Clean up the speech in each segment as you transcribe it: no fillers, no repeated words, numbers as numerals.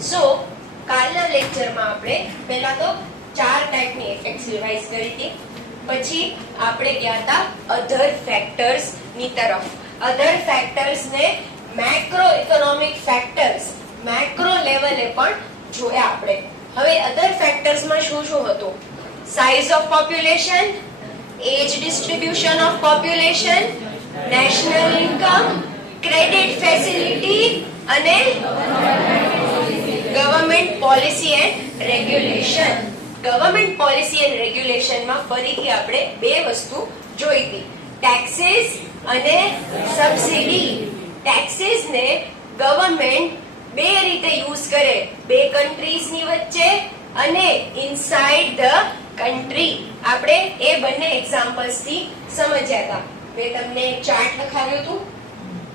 સો કાલના લેક્ચરમાં આપણે પહેલા તો 4 ટાઈપની ઇફેક્ટ્સ રિવાઇઝ કરી હતી, પછી આપણે ગયા હતા અધર ફેક્ટર્સ ની તરફ. અધર ફેક્ટર્સ ને મેક્રો ઇકોનોમિક ફેક્ટર્સ મેક્રો લેવલે પણ જોયા આપણે. હવે અધર ફેક્ટર્સ માં શું શું હતું? Size of population, age distribution of population, national income, credit facility અને government policy and regulation. Government policy and regulation માં ફરીથી આપણે બે વસ્તુ જોઈ હતી, ટેક્સીસ અને સબસિડી. ટેક્સીસ ને ગવર્નમેન્ટ બે રીતે યુઝ કરે, બે કન્ટ્રીઝ ની વચ્ચે અને ઇનસાઇડ ધ કન્ટ્રી. આપણે એ બંને એક્ઝામ્પલ્સ થી સમજ્યા હતા. મેં તમને ચાર્ટ લખાવ્યું હતું.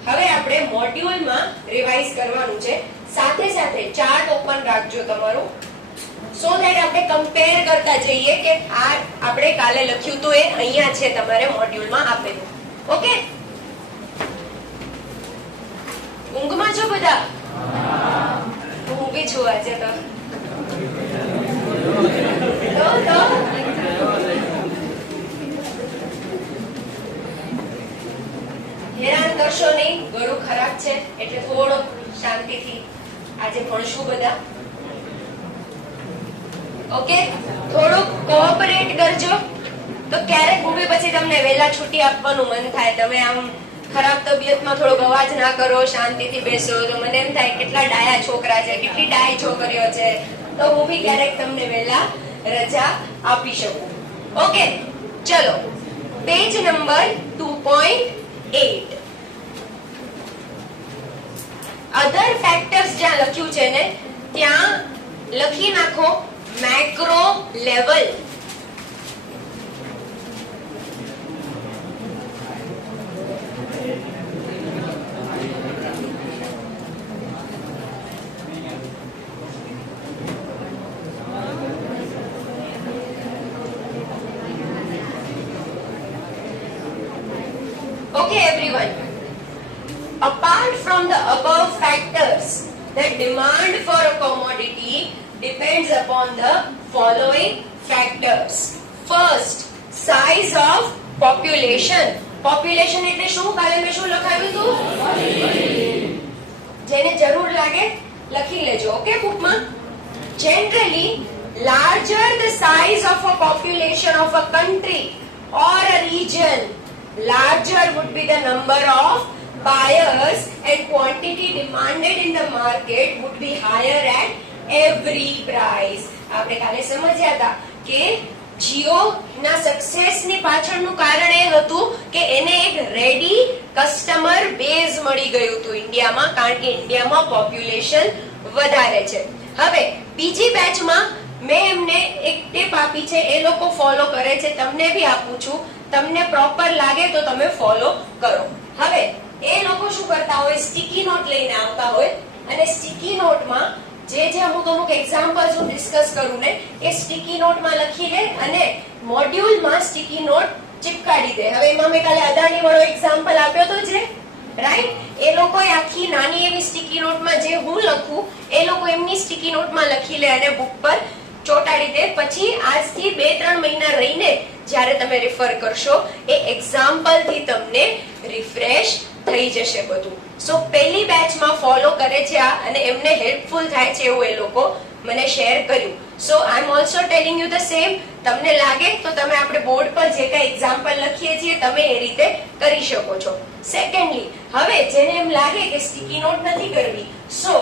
હવે આપણે મોડ્યુલમાં રિવાઇઝ કરવાનું છે. સાથે સાથે ચાર્ટ ઓપન રાખજો તમારું, સો ધેટ આપણે કમ્પેર કરતા જઈએ કે આ આપણે કાલે લખ્યું હતું એ અહીંયા છે તમારે મોડ્યુલમાં આપેલું. ઓકે, ઊંઘમાં છો બધા? હું ઊંઘી છું આજે તો હેરાન કરશો નહીં, ગળું ખરાબ છે એટલે થોડો શાંતિથી આજે ભણશું બધા. ઓકે, થોડુંક કોઓપરેટ કરજો. તો ક્યારેક મૂવી પછી તમને વહેલા છૂટી આપવાનું મન થાય, તમે આમ ખરાબ તબિયતમાં થોડોક અવાજ ના કરો, શાંતિથી બેસો, તો મને એમ થાય કેટલા ડાયા છોકરા છે, કેટલી ડાય છોકરીઓ છે, તો હું બી ક્યારેક તમને વહેલા રજા આપી શકું. ઓકે, ચલો પેજ નંબર 2.8. અધર ફેક્ટર્સ જ્યાં લખ્યું છે ને ત્યાં લખી નાખો macro level. Okay everyone, apart from the above factors, the demand for a commodity depends upon the following factors. First, size of population. Population એટલે શું? કાલે મેં શું લખાવ્યું હતું? જેને જરૂર લાગે લખી લેજો. ઓકે, બુકમાં. Generally, larger the size of a population of a country or a region, larger would be the number of buyers and quantity demanded in the market would be higher at every price. આપણે કાલે સમજ્યા હતા કે જીઓ ના success ની પાછળનું કારણ એ હતું કે એને એક રેડી કસ્ટમર બેઝ મળી ગયું હતું ઇન્ડિયામાં, કારણ કે ઇન્ડિયામાં પોપ્યુલેશન વધારે છે. હવે બીજી બેચમાં મેં એમને એક ટિપ આપી છે, એ લોકો ફોલો કરે છે, તમને બી આપું છું. તમને પ્રોપર લાગે તો તમે ફોલો કરો. હવે એ લોકો શું કરતા હોય, સ્ટીકી નોટ લઈને આવતા હોય અને સ્ટીકી નોટમાં જે અમુક એક્ઝામ્પલ્સ હું ડિસ્કસ કરું ને એ સ્ટીકી નોટમાં લખી લે અને મોડ્યુલમાં સ્ટીકી નોટ ચિપકાડી દે. હવે એમાં મેં કાલે અદાણી વાળો એક્ઝામ્પલ આપ્યો તો છે, રાઈટ? એ લોકો આખી નાની એવી સ્ટીકી નોટમાં જે હું લખું એ લોકો એમની સ્ટીકી નોટમાં લખી લે અને બુક પર ચોટાડી દે. પછી આજથી 2-3 મહિના રહીને જ્યારે તમે રેફર કરશો એ એક્ઝામ્પલ થી તમને રિફ્રેશ થઈ જશે બધું. સો પહેલી બેચમાં ફોલો કરે છે આ અને એમને હેલ્પફુલ થાય છે એવું એ લોકો મને શેર કર્યું. So I am also telling you the same. તમને લાગે તો તમે આપણે બોર્ડ પર જે કઈ એક્ઝામ્પલ લખીએ છીએ તમે એ રીતે કરી શકો છો. સેકન્ડલી, હવે જેને એમ લાગે કે સ્ટીકી નોટ નથી કરવી, સો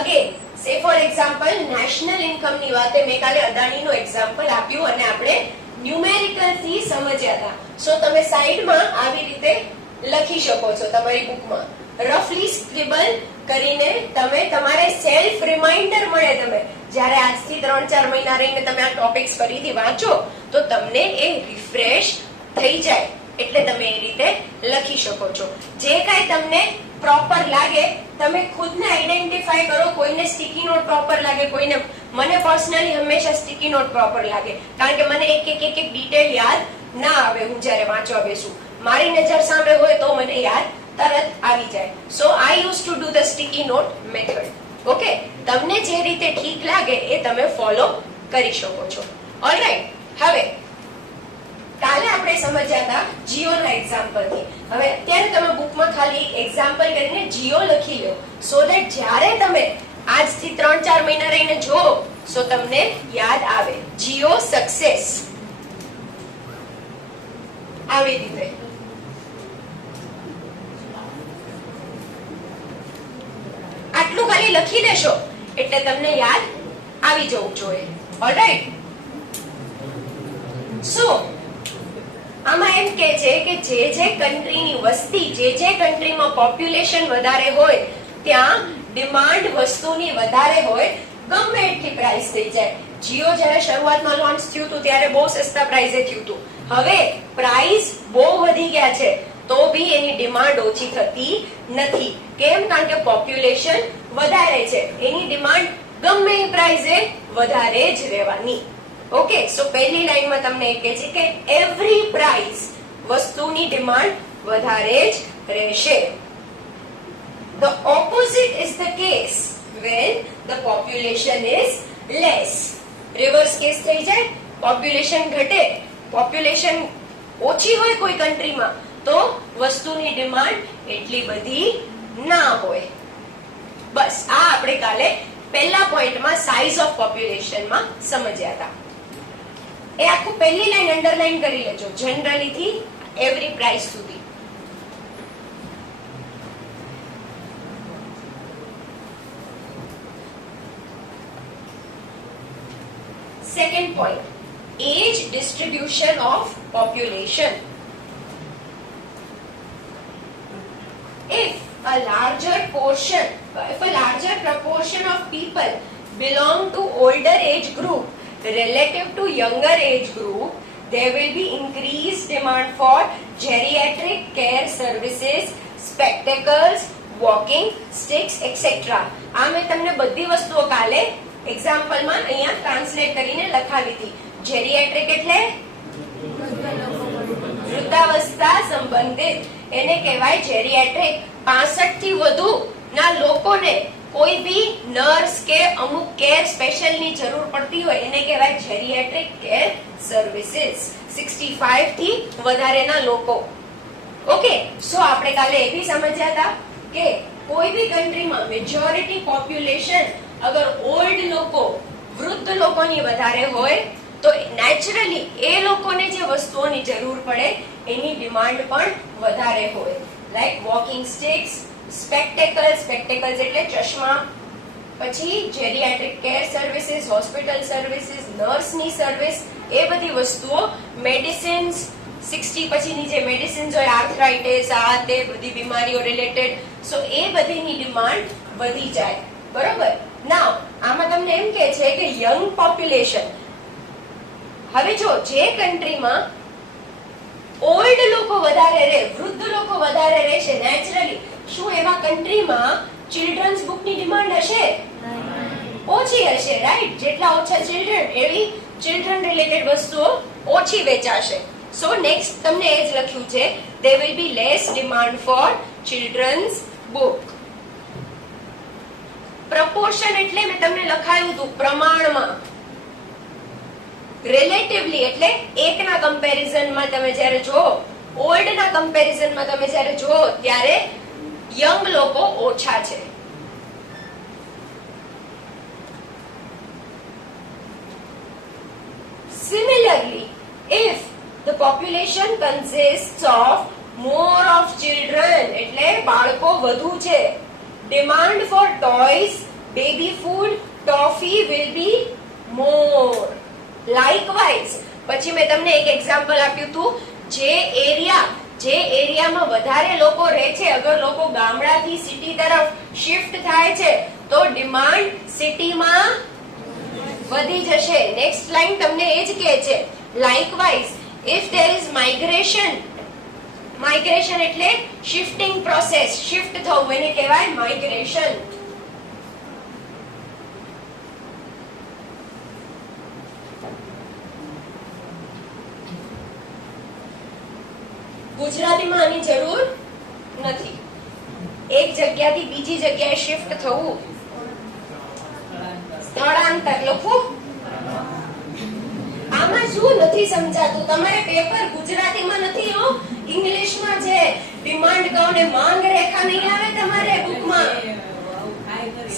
અગેન સે ફોર એક્ઝામ્પલ નેશનલ ઇન્કમ ની વાતે મેં કાલે અદાણીનું એક્ઝામ્પલ આપ્યું અને આપણે ન્યુમેરિકલ થી સમજ્યા હતા. સો તમે સાઈડમાં આવી રીતે લખી શકો છો તમારી બુકમાં, રફલી સ્ક્રિબલ કરીને તમે તમારે સેલ્ફ રિમાઇન્ડર મળે. તમે જ્યારે આજથી 3-4 મહિના રહીને તમે આ ટોપિક્સ ફરીથી વાંચો તો તમને એ રિફ્રેશ થઈ જાય, એટલે તમે એ રીતે લખી શકો છો. જે કાંઈ તમને પ્રોપર લાગે તમે ખુદને આઈડેન્ટિફાય કરો. કોઈને સ્ટીકી નોટ પ્રોપર લાગે, કોઈને, મને પર્સનલી હંમેશા સ્ટીકી નોટ પ્રોપર લાગે, કારણ કે મને એક ડિટેલ યાદ ના આવે. હું જ્યારે વાંચવા બેસું મારી નજર સામે હોય તો મને યાદ તરત આવી જાય. So I use to do the sticky note method. Okay, તમને જે રીતે ઠીક લાગે એ તમે ફોલો કરી શકો છો. ઓલરાઈટ, હવે કાલે આપણે સમજ્યા હતા જીઓના એક્ઝામ્પલથી. હવે અત્યારે તમે બુકમાં ખાલી એક્ઝામ્પલ કરીને જીઓ લખી લો, સો ધેટ જ્યારે તમે આજથી 3-4 મહિના રહીને જો સો તમને યાદ આવે. જીઓ સક્સેસ આવી રીતે. આટલું ખાલી લખી દેશો એટલે તમને યાદ આવી જવું જોઈએ. ઓલરાઈટ, સો આમાં એમ કે છે કે જે કન્ટ્રીની વસ્તી, જે કન્ટ્રીમાં પોપ્યુલેશન વધારે હોય ત્યાં ડિમાન્ડ વસ્તુની વધારે હોય, ગમે એટલી પ્રાઇસ થઈ જાય. જીઓ જ્યારે શરૂઆતમાં લોન્ચ થયું હતું ત્યારે બહુ સસ્તા પ્રાઇસે થયું હતું. હવે પ્રાઇસ બહુ વધી ગયા છે તો બી એની ડિમાન્ડ ઓછી થતી નથી. કેમ? કારણ કે પોપ્યુલેશન વધારે છે, એની ડિમાન્ડ ગમે એ પ્રાઇસે વધારે જ રહેવાની. ઓકે, સો પહેલી લાઈનમાં તમને એ કહે છે કે એવરી પ્રાઇસ, વસ્તુની ડિમાન્ડ વધારે જ રહેશે. The opposite is the case when the population is less. Reverse case થઈ જાય, પોપ્યુલેશન ઘટે, પોપ્યુલેશન ઓછી હોય કોઈ કન્ટ્રીમાં તો વસ્તુની ડિમાન્ડ એટલી બધી ના હોય. બસ આ આપણે કાલે પહેલા પોઈન્ટમાં સાઇઝ ઓફ પોપ્યુલેશનમાં સમજ્યા હતા. એ આખું પહેલી લાઈન અંડરલાઈન કરી લેજો, જનરલી થી એવરી પ્રાઇસ સુધી. Second point, age distribution of population. If a larger proportion of people belong to older age group relative to younger age group, there will be increased demand for geriatric care services, spectacles, walking sticks, etc. આ મેં તમને બધી વસ્તુઓ કાલે એક્ઝામ્પલમાં અહીંયા translate કરીને લખાવી હતી. જેરિયાટ્રિક એટલે વૃદ્ધાવસ્થા સંબંધિત, એને કહેવાય જેરિયાટ્રિક. 65 થી વધુ ના લોકોને કોઈ બી નર્સ કે અમુક કેર સ્પેશિયલની જરૂર પડતી હોય એને કહેવાય જેરિયાટ્રિક કેર સર્વિસીસ. 65 થી વધારેના લોકો. ઓકે, સો આપણે કાલે એ બી સમજ્યા હતા કે કોઈ બી કન્ટ્રીમાં મેજોરિટી પોપ્યુલેશન અગર ઓલ્ડ લોકો, વૃદ્ધ લોકોની વધારે હોય તો નેચરલી એ લોકોને જે વસ્તુઓની જરૂર પડે એની ડિમાન્ડ પણ વધારે હોય. લાઈક વોકિંગ સ્ટિક્સ, સ્પેક્ટેકલ્સ એટલે ચશ્મા, પછી geriatric care services, hospital services, નર્સની સર્વિસ, એ બધી વસ્તુઓ, મેડિસિન્સ, 60 પછીની જે મેડિસિન્સ હોય, આર્થરાઇટિસ, આ તે બધી બીમારીઓ રિલેટેડ, સો એ બધીની ડિમાન્ડ વધી જાય. બરોબર. નાઉ આમાં તમને એમ કે છે કે યંગ પોપ્યુલેશન. હવે જો જે કન્ટ્રીમાં ઓલ્ડ લોકો વધારે રહે, વૃદ્ધ લોકો વધારે રહેશે નેચરલી, શું એવા કન્ટ્રીમાં ચિલ્ડ્રન્સ બુકની ડિમાન્ડ હશે? ઓછી હશે, રાઈટ? જેટલા ઓછા ચિલ્ડ્રન એવી ચિલ્ડ્રન રિલેટેડ વસ્તુઓ ઓછી વેચાશે. સો નેક્સ્ટ તમને એ જ લખ્યું છે, there will be less demand for children's book. Proportion એટલે મેં તમને લખાયું હતું પ્રમાણમાં. રિલેટિવલી એટલે એકના કમ્પેરિઝનમાં તમે જ્યારે જો, ઓલ્ડના કમ્પેરિઝનમાં તમે જ્યારે જો ત્યારે યંગ લોકો ઓછા છે. Similarly, if the population consists of more of children, એટલે બાળકો વધુ છે, demand for toys, baby food, toffee will be more. Likewise, પછી મેં તમને એક એક્ઝામ્પલ આપ્યું હતું, જે એરિયામાં વધારે લોકો રહે છે, અગર લોકો ગામડાથી સિટી તરફ શિફ્ટ થાય છે તો ડિમાન્ડ સિટીમાં વધી જશે. નેક્સ્ટ લાઈન તમને એ જ કહે છે, likewise if there is migration એટલે શિફ્ટિંગ પ્રોસેસ, શિફ્ટ થવું, એને કહેવાય માઇગ્રેશન. ગુજરાતીમાં આની જરૂર નથી. એક જગ્યાથી બીજી જગ્યાએ શિફ્ટ થવું રૂપાંતર લખું. આમાં શું નથી સમજાતું? તમારે પેપર ગુજરાતીમાં નથી હો, ઇંગ્લિશમાં છે. ડિમાન્ડ કર્વ ને માંગ રેખા નહીં આવે તમારે બુકમાં.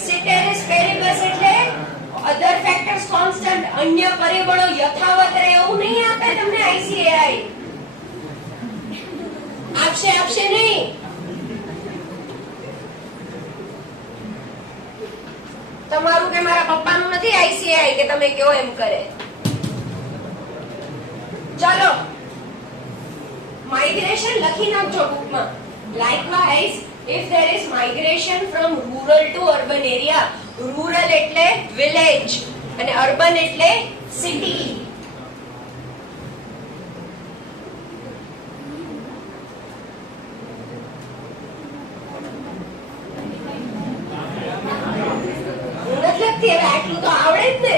ceteris paribus એટલે અધર ફેક્ટર્સ કોન્સ્ટન્ટ, અન્ય પરિબળો યથાવત રહે એવું નહીં આપે તમને ICAI. આપશે નહીં. તમારું કે મારા પપ્પાનું નથી ICAI કે તમે કયો એમ કરે. ચાલો માઇગ્રેશન લખી નાખજો બુકમાં. Likewise if there is migration from rural to urban area, rural એટલે village અને urban એટલે city. મતલબ તે આટલું તો આવડે જ ને.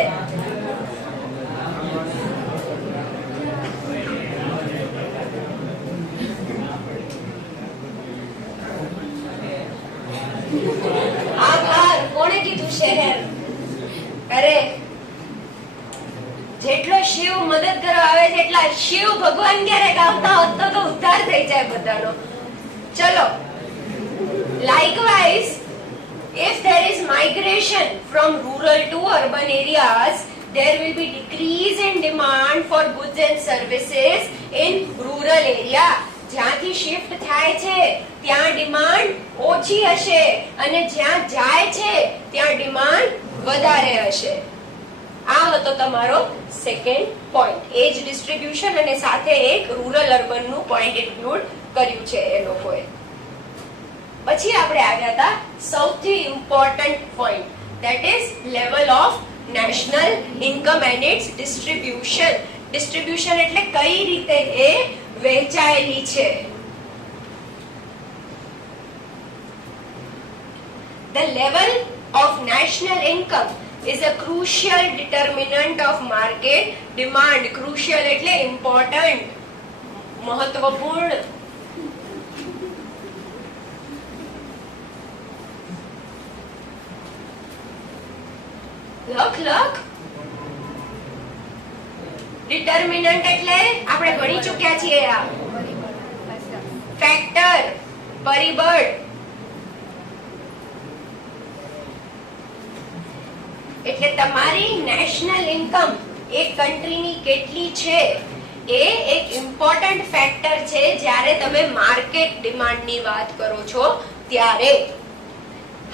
કોણે કીધું શહેર? અરે જેટલો શિવ મદદ કરવા આવે છે એટલા શિવ ભગવાન ક્યારેક આવતા હોત તો ઉદ્ધાર થઈ જાય બધાનો. ચલો likewise if there is migration from rural to urban areas, there will be decrease in demand for goods and services in rural area. જ્યાંથી શિફ્ટ થાય છે ત્યાં ડિમાન્ડ ઓછી હશે અને જ્યાં જાય છે ત્યાં ડિમાન્ડ વધારે હશે. આ હતો તમારો સેકન્ડ પોઈન્ટ. એજ ડિસ્ટ્રીબ્યુશન અને સાથે એક રૂરલ અર્બન નું પોઈન્ટ ઇન્ક્લુડ કર્યું છે એ લોકોએ. પછી આપણે આવ્યા હતા સૌથી important point, that is level of national income and its distribution. Distribution એટલે કઈ રીતે એ વહેંચાયેલી છે. The level of national income is a crucial determinant of market demand. Crucial એટલે important, મહત્વપૂર્ણ. લખ ડિટર્મિનન્ટ એટલે આપણે ભણી ચૂક્યા છીએ. આ ફેક્ટર, પરિબળ. એટલે તમારી નેશનલ ઇન્કમ એક કન્ટ્રીની કેટલી છે એ એક ઇમ્પોર્ટન્ટ ફેક્ટર છે જ્યારે તમે માર્કેટ ડિમાન્ડની વાત કરો છો ત્યારે.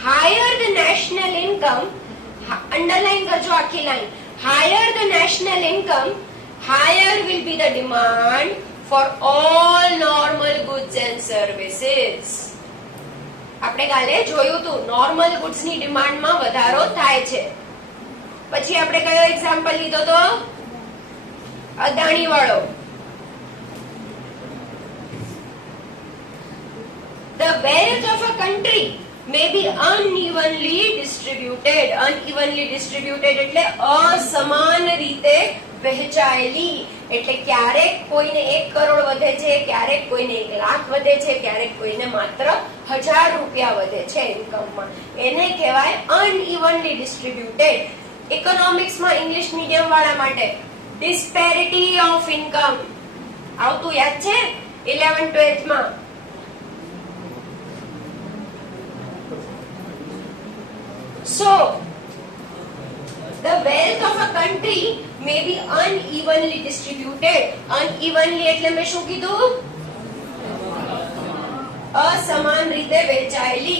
Higher the national income, underline કરજો આખી line. Higher the national income, higher will be the demand for all normal goods and services. આપણે કાલે જોયું હતું નોર્મલ ગુડ્સ ની ડિમાન્ડ માં વધારો થાય છે. પછી આપણે કયો એક્ઝામ્પલ લીધો તો? અદાણી વાળો. The wealth of a country may be unevenly distributed. Unevenly distributed એટલે અસમાન રીતે વહેંચાયેલી. એટલે ક્યારેક કોઈને 1 કરોડ વધે છે, ક્યારેક કોઈને 1 લાખ વધે છે, ક્યારેક કોઈને માત્ર 1000 રૂપિયા વધે છે ઇન્કમમાં. એને કહેવાય અનઇવનલી ડિસ્ટ્રીબ્યુટેડ. ઇકોનોમિક્સમાં ઇંગ્લિશ મીડિયમ વાળા માટે ડિસ્પેરિટી ઓફ ઇન્કમ આવતું યાદ છે 11th 12th માં. So the wealth of a country may be unevenly distributed. Unevenly એટલે મેં શું કીધું? અસમાન રીતે વહેંચાયેલી.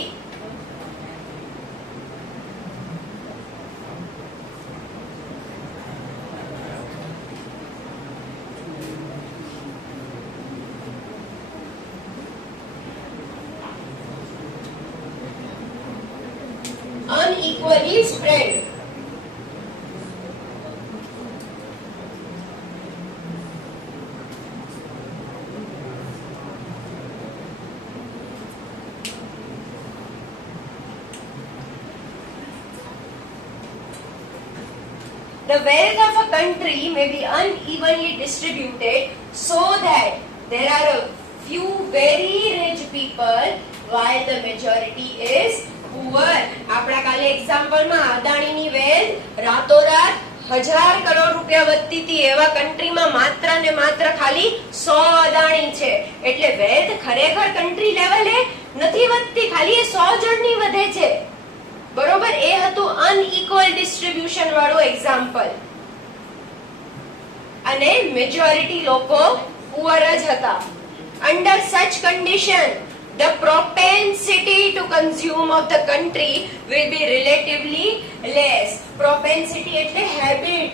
Unequally spread. The wealth of a country may be unevenly distributed so that there are a few very rich people while the majority is poor. આપણા કાલે એક્ઝામ્પલમાં અદાણીની wealth રાતોરાત 1000 કરોડ રૂપિયા વધતી હતી એવા કન્ટ્રીમાં માત્ર ને માત્ર ખાલી 100 અદાણી છે. એટલે વેલ્થ ખરેખર કન્ટ્રી લેવલે નથી વધતી, ખાલી એ 100 જણની વધે છે. બરોબર, એ હતું અનઇક્વલ ડિસ્ટ્રીબ્યુશન વાળું એક્ઝામ્પલ. અને મેજોરિટી લોકો પુઅર જ હતા. Under such condition, the propensity to consume of the country will be relatively less. Propensity એટલે habit.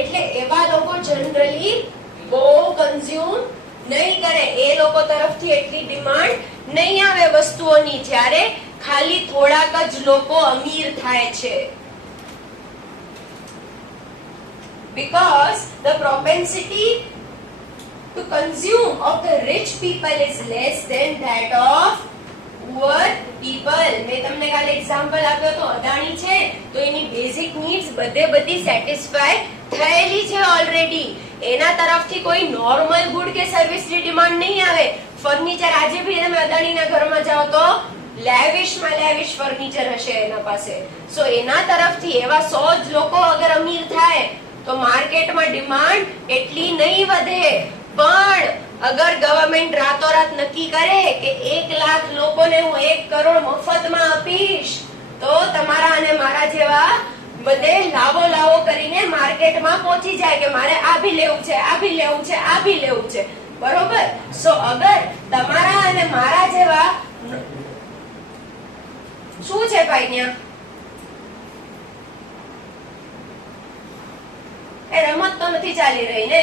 એટલે એવા લોકો જનરલી બહુ કન્ઝ્યુમ નહીં કરે, એ લોકો તરફથી એટલી ડિમાન્ડ નહીં આવે વસ્તુઓની, જ્યારે ખાલી થોડાક જ લોકો અમીર થાય છે. Because the propensity to consume of the rich people is less than that of poor people. મેં તમને કાલે એક્ઝામ્પલ આપ્યો તો અદાણી છે તો એની બેઝિક નીડ્સ બધી સેટિસ્ફાય થયેલી છે ઓલરેડી. એના તરફથી કોઈ નોર્મલ ગુડ કે સર્વિસની ડિમાન્ડ નહીં આવે. ફર્નિચર આજે ભી તમે અદાણીના ઘરમાં જાઓ તો લેવિશમાં લેવિશ ફર્નિચર હશે એના પાસે. સો એના તરફથી એવા 100 જ લોકો અગર અમીર થાય તો માર્કેટમાં ડિમાન્ડ એટલી નહીં વધે. પણ અગર ગવર્નમેન્ટ રાતોરાત નક્કી કરે કે 1 લાખ લોકોને હું 1 કરોડ મફતમાં આપીશ, તો તમારા અને મારા જેવા બધે લાવો કરીને માર્કેટમાં પહોંચી જાય કે મારે આ ભી લેવું છે, આ ભી લેવું છે, આ ભી લેવું છે. બરોબર. સો અગર તમારા અને મારા જેવા શું છે ભાઈ ત્યાં એ રમત તો નથી ચાલી રહી ને,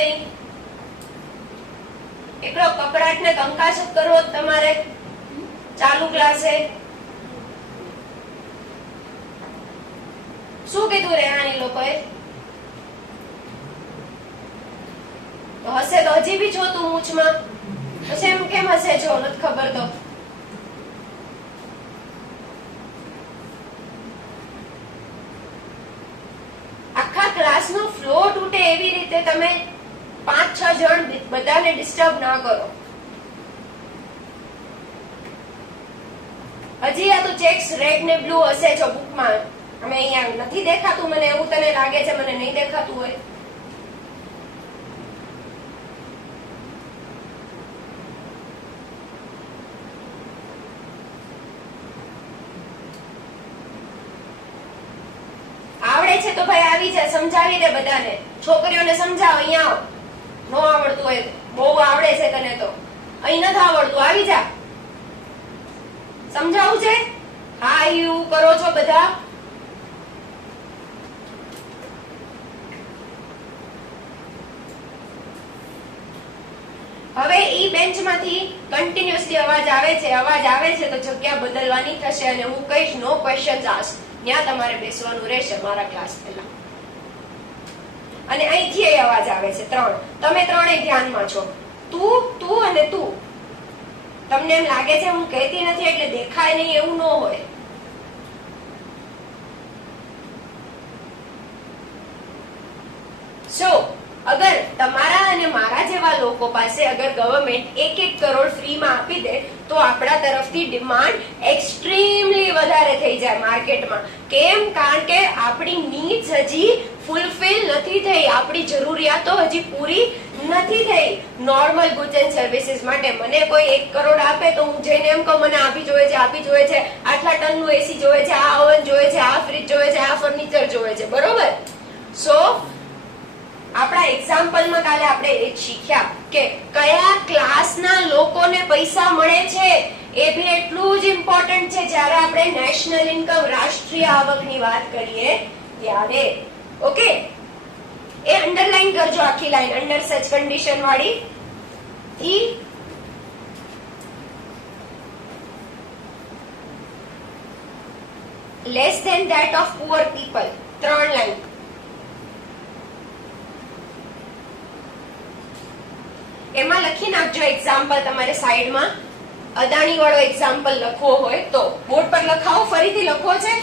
એકલો કકડાટ ને કંકાસ જ કરવો તમારે ચાલુ ક્લાસે. શું કીધું રેહાણી લોકોએ? તો હશે તો હજી બી છો તું મૂછમાં, પછી એમ કેમ હશે જો નથી ખબર તો. ક્લાસનો ફ્લો તૂટે એવી રીતે તમે 5-6 જણ બધાને ડિસ્ટર્બ ના કરો. હજી આ તો ચેક્સ રેડ ને બ્લુ હશે જો બુકમાં. અમે અહીંયા નથી દેખાતું મને, એવું તને લાગે છે મને નહીં દેખાતું હોય? છે તો ભાઈ આવી જા, સમજાવી દે બધાને. છોકરીઓને સમજાવ, અહીંયા આવ. નો આવડતું હોય, બહુ આવડે છે તને તો. અહીં નથી આવડતું, આવી જા. સમજાવું છે? હા યુ કરો છો બધા? હવે ઈ બેન્ચમાંથી કન્ટિન્યુઅસલી અવાજ આવે છે તો જગ્યા બદલવાની થશે અને હું કહીશ નો ક્વેશ્ચન્સ આસ્ક. ત્યાં તમારે બેસવાનું રહેશે મારા ક્લાસ પહેલા. અને અહીંથી એ અવાજ આવે છે 3. તમે ત્રણેય ધ્યાનમાં છો. તું અને તું. તમને એમ લાગે છે હું કહેતી નથી એટલે દેખાય નહીં એવું ન હોય. સો અગર તમારા અને મારા જેવા લોકો પાસે અગર ગવર્નમેન્ટ 1 કરોડ ફ્રીમાં આપી દે તો આપણા તરફથી ડિમાન્ડ એક્સ્ટ્રીમલી વધારે થઈ જાય માર્કેટમાં. કેમ? કારણ કે આપણી નીડ્સ હજી ફૂલફિલ નથી થઈ, આપણી જરૂરિયાતો હજી પૂરી નથી થઈ નોર્મલ ગુડ્સ એન્ડ સર્વિસીસ માટે. મને કોઈ 1 કરોડ આપે તો હું જઈને એમ કહું મને આપી જોઈએ છે, આટલા ટનનું એસી જોઈએ છે, આ ઓવન જોઈએ છે, આ ફ્રીજ જોઈએ છે, આ ફર્નિચર જોઈએ છે. બરોબર. સો આપણા એક્ઝામ્પલમાં કાલે આપણે એ શીખ્યા કે કયા ક્લાસના લોકોને પૈસા મળે છે. એ બી એટલું જ ઇમ્પોર્ટન્ટ છે જ્યારે આપણે નેશનલ ઇન્કમ રાષ્ટ્રીય આવકની વાત કરીએ ત્યારે. ઓકે, એ અંડરલાઈન કરજો આખી લાઈન, અંડર સચ કન્ડિશન વાળી. Less than that of poor people. 3 line. એમાં લખી નાખજો એક્ઝામ્પલ તમારે સાઈડમાં. અદાણી વાળો એક્ઝામ્પલ લખવો હોય તો બોર્ડ પર લખાવો. ફરીથી લખવો છે?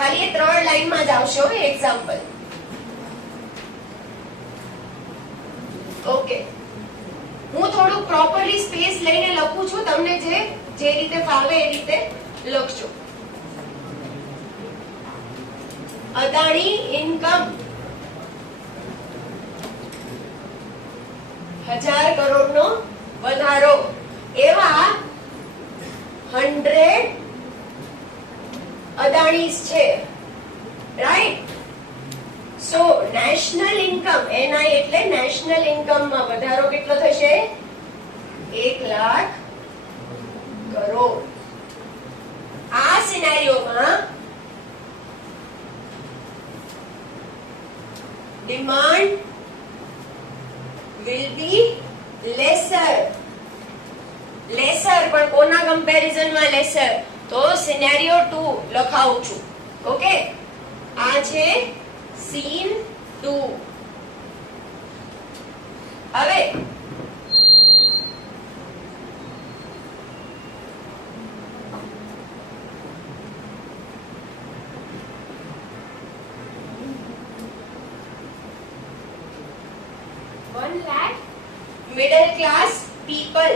ખાલી 3 લાઈનમાં જ આવશે એક્ઝામ્પલ. ઓકે, હું થોડું પ્રોપરલી સ્પેસ લઈને લખું છું, તમને જે રીતે ફાવે એ રીતે લખજો. અદાણી ઇન્કમ 1000 કરોડનો વધારો, એવા 100 અદાણીસ છે, રાઈટ? સો નેશનલ ઇન્કમ, એનઆઈ એટલે નેશનલ ઇન્કમ માં વધારો કેટલો થશે? 1 લાખ કરોડ. આ સિનેરિયોમાં demand will be lesser. પણ કોના કમ્પેરિઝન માં lesser? તો સિનેરિયો 2 લખાવું છું. ઓકે, આ છે સીન 2. હવે મિડલ ક્લાસ પીપલ,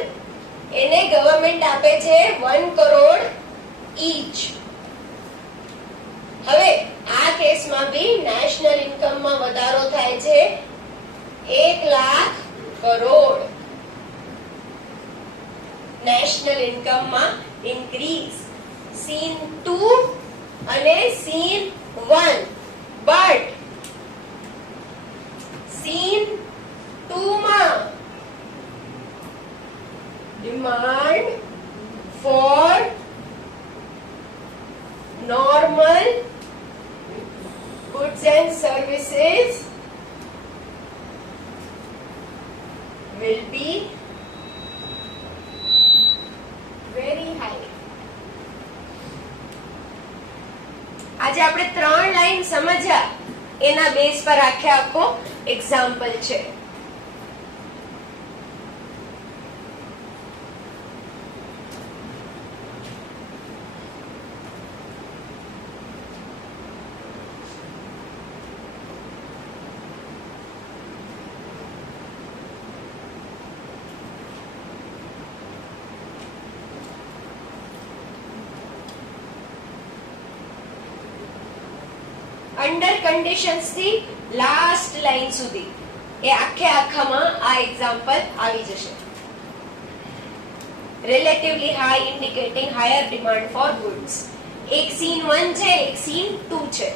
એને ગવર્મેન્ટ આપે છે 1 કરોડ ઈચ. હવે આ કેસમાં બી નેશનલ ઇન્કમ માં વધારો થાય છે 1 લાખ કરોડ. નેશનલ ઇન્કમ માં ઇન્ક્રીઝ. સીન 2 અને સીન 1. બટ સીન 2 માં demand for normal goods and services will be very high. આજે આપણે 3 લાઈન સમજ્યા, એના બેઝ પર આખો એક્ઝામ્પલ છે. અંડર કન્ડિશન્સ થી લાસ્ટ લાઈન સુધી એ આખામાં આ એક્ઝામ્પલ આવી જશે. Relatively high indicating higher demand for goods. એક સીન 1 છે, એક સીન 2 છે.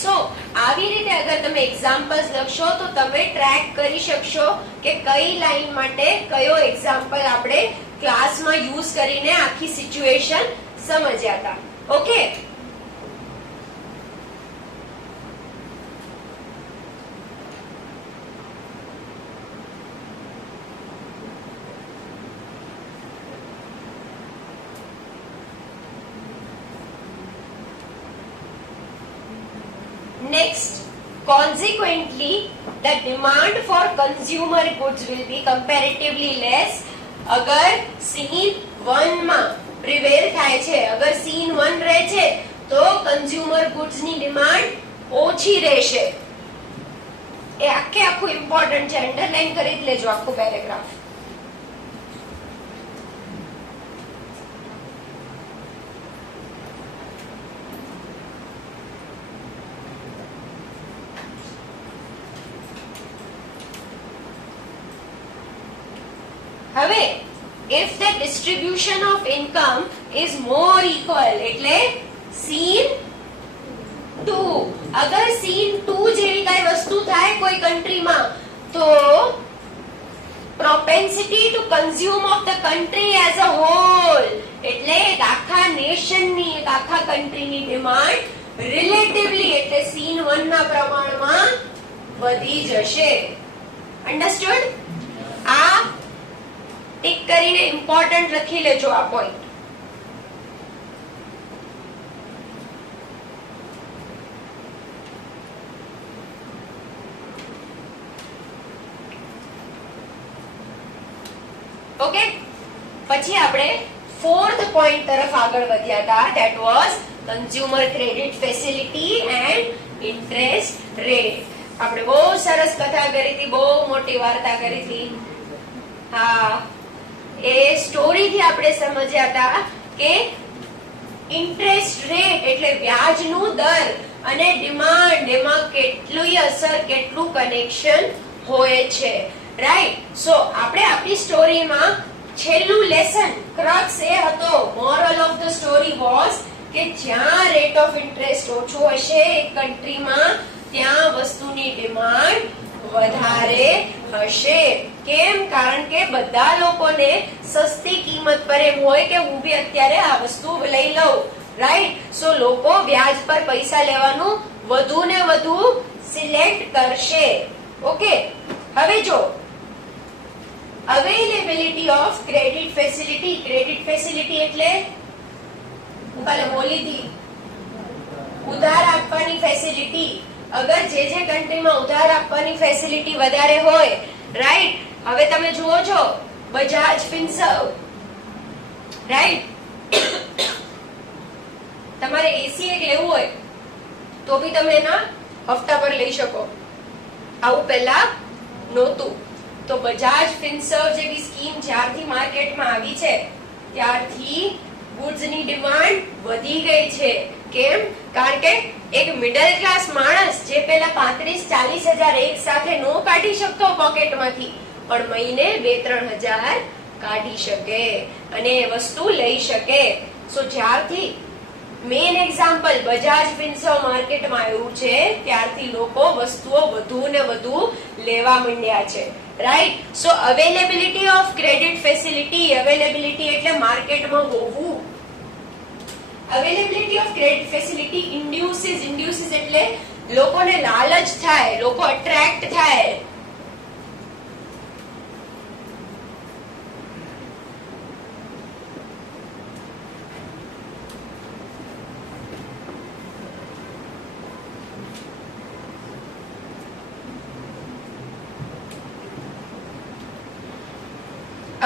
સો આવી રીતે અગર તમે એક્ઝામ્પલ્સ લખશો તો તમે ટ્રેક કરી શકશો કે કઈ લાઈન માટે કયો એક્ઝામ્પલ આપણે ક્લાસમાં યુઝ કરીને આખી સિચ્યુએશન સમજ્યા હતા. Okay, next, consequently the demand for consumer goods will be comparatively less. અગર સીન 1 માં પ્રિવેલ થાય છે, અગર સીન 1 રહે છે તો કન્ઝ્યુમર ગુડ્સ ની ડિમાન્ડ ઓછી રહેશે. એ આખું ઇમ્પોર્ટન્ટ છે, અંડરલાઈન કરી જ લેજો આખું પેરેગ્રાફ. હવે if the distribution of income is more equal, એટલે સીન 2, અગર સીન 2 જેવી કઈ વસ્તુ થાય કોઈ કન્ટ્રીમાં તો propensity to consume of the country as a whole, એટલે એક આખા નેશનની, એક આખા કન્ટ્રીની ડિમાન્ડ રિલેટિવલી એટલે સીન 1 ના પ્રમાણમાં વધી જશે. અન્ડરસ્ટુડ? આ ટિક કરીને ઇમ્પોર્ટન્ટ લખી લેજો આ પોઈન્ટ. ઓકે, પછી આપણે ફોર્થ પોઈન્ટ તરફ આગળ વધ્યા હતા. That was consumer credit facility and interest rate. આપણે બહુ સરસ કથા કરી હતી, બહુ મોટી વાર્તા કરી હતી. હા, એ સ્ટોરી થી આપણે સમજ્યા હતા કે ઇન્ટરેસ્ટ રેટ એટલે વ્યાજનું દર અને ડિમાન્ડ, એમાં કેટલી અસર, કેટલું કનેક્શન હોય છે. રાઈટ. સો આપણે આપણી સ્ટોરીમાં છેલ્લું લેસન ક્રક્સ એ હતો, moral of the story was કે જ્યાં રેટ ઓફ ઇન્ટરેસ્ટ ઓછો હશે એક કન્ટ્રીમાં, ત્યાં વસ્તુની ડિમાન્ડ વધારે હશે. કેમ? કારણ કે બધા લોકોને સસ્તી કિંમત પર એમ હોય કે હું બી અત્યારે આ વસ્તુ લઈ લઉં. રાઈટ. સો લોકો વ્યાજ પર પૈસા લેવાનું વધુ ને વધુ સિલેક્ટ કરશે. ઓકે, હવે જો availability of credit facility. Credit facility એટલે હું કાલે બોલી હતી, ઉધાર આપવાની ફેસિલિટી. અગર જે કન્ટ્રીમાં ઉધાર આપવાની ફેસિલિટી વધારે હોય, રાઈટ. હવે તમે જુઓ છો બજાજ ફિનસર્વ, રાઈટ. તમારે એસી એક લેવું હોય તો બી તમે એના હપ્તા પર લઈ શકો. આવું પહેલા નહોતું. તો બજાજ ફિનસર્વ જેવી સ્કીમ જ્યારથી માર્કેટમાં આવી છે ત્યારથી ગુડ્સની ડિમાન્ડ વધી ગઈ છે. કેમ? કારણ કે એક મિડલ ક્લાસ માણસ જે પેલા 35-40 હજાર એક સાથે નો કાઢી શકતો પોકેટમાંથી, પણ મહિને 2-3 હજાર કાઢી શકે અને એ વસ્તુ લઈ શકે. સો જ્યારથી મેઇન એક્ઝામ્પલ બજાજ ફિનસર્વ માર્કેટમાં આવ્યું છે ત્યારથી લોકો વસ્તુઓ વધુ ને વધુ લેવા માંડ્યા છે. Right. So availability of credit facility. Availability એટલે માર્કેટમાં હોવું. Availability of credit facility induces. Induces એટલે લોકોને લાલચ થાય, લોકો અટ્રેક્ટ થાય.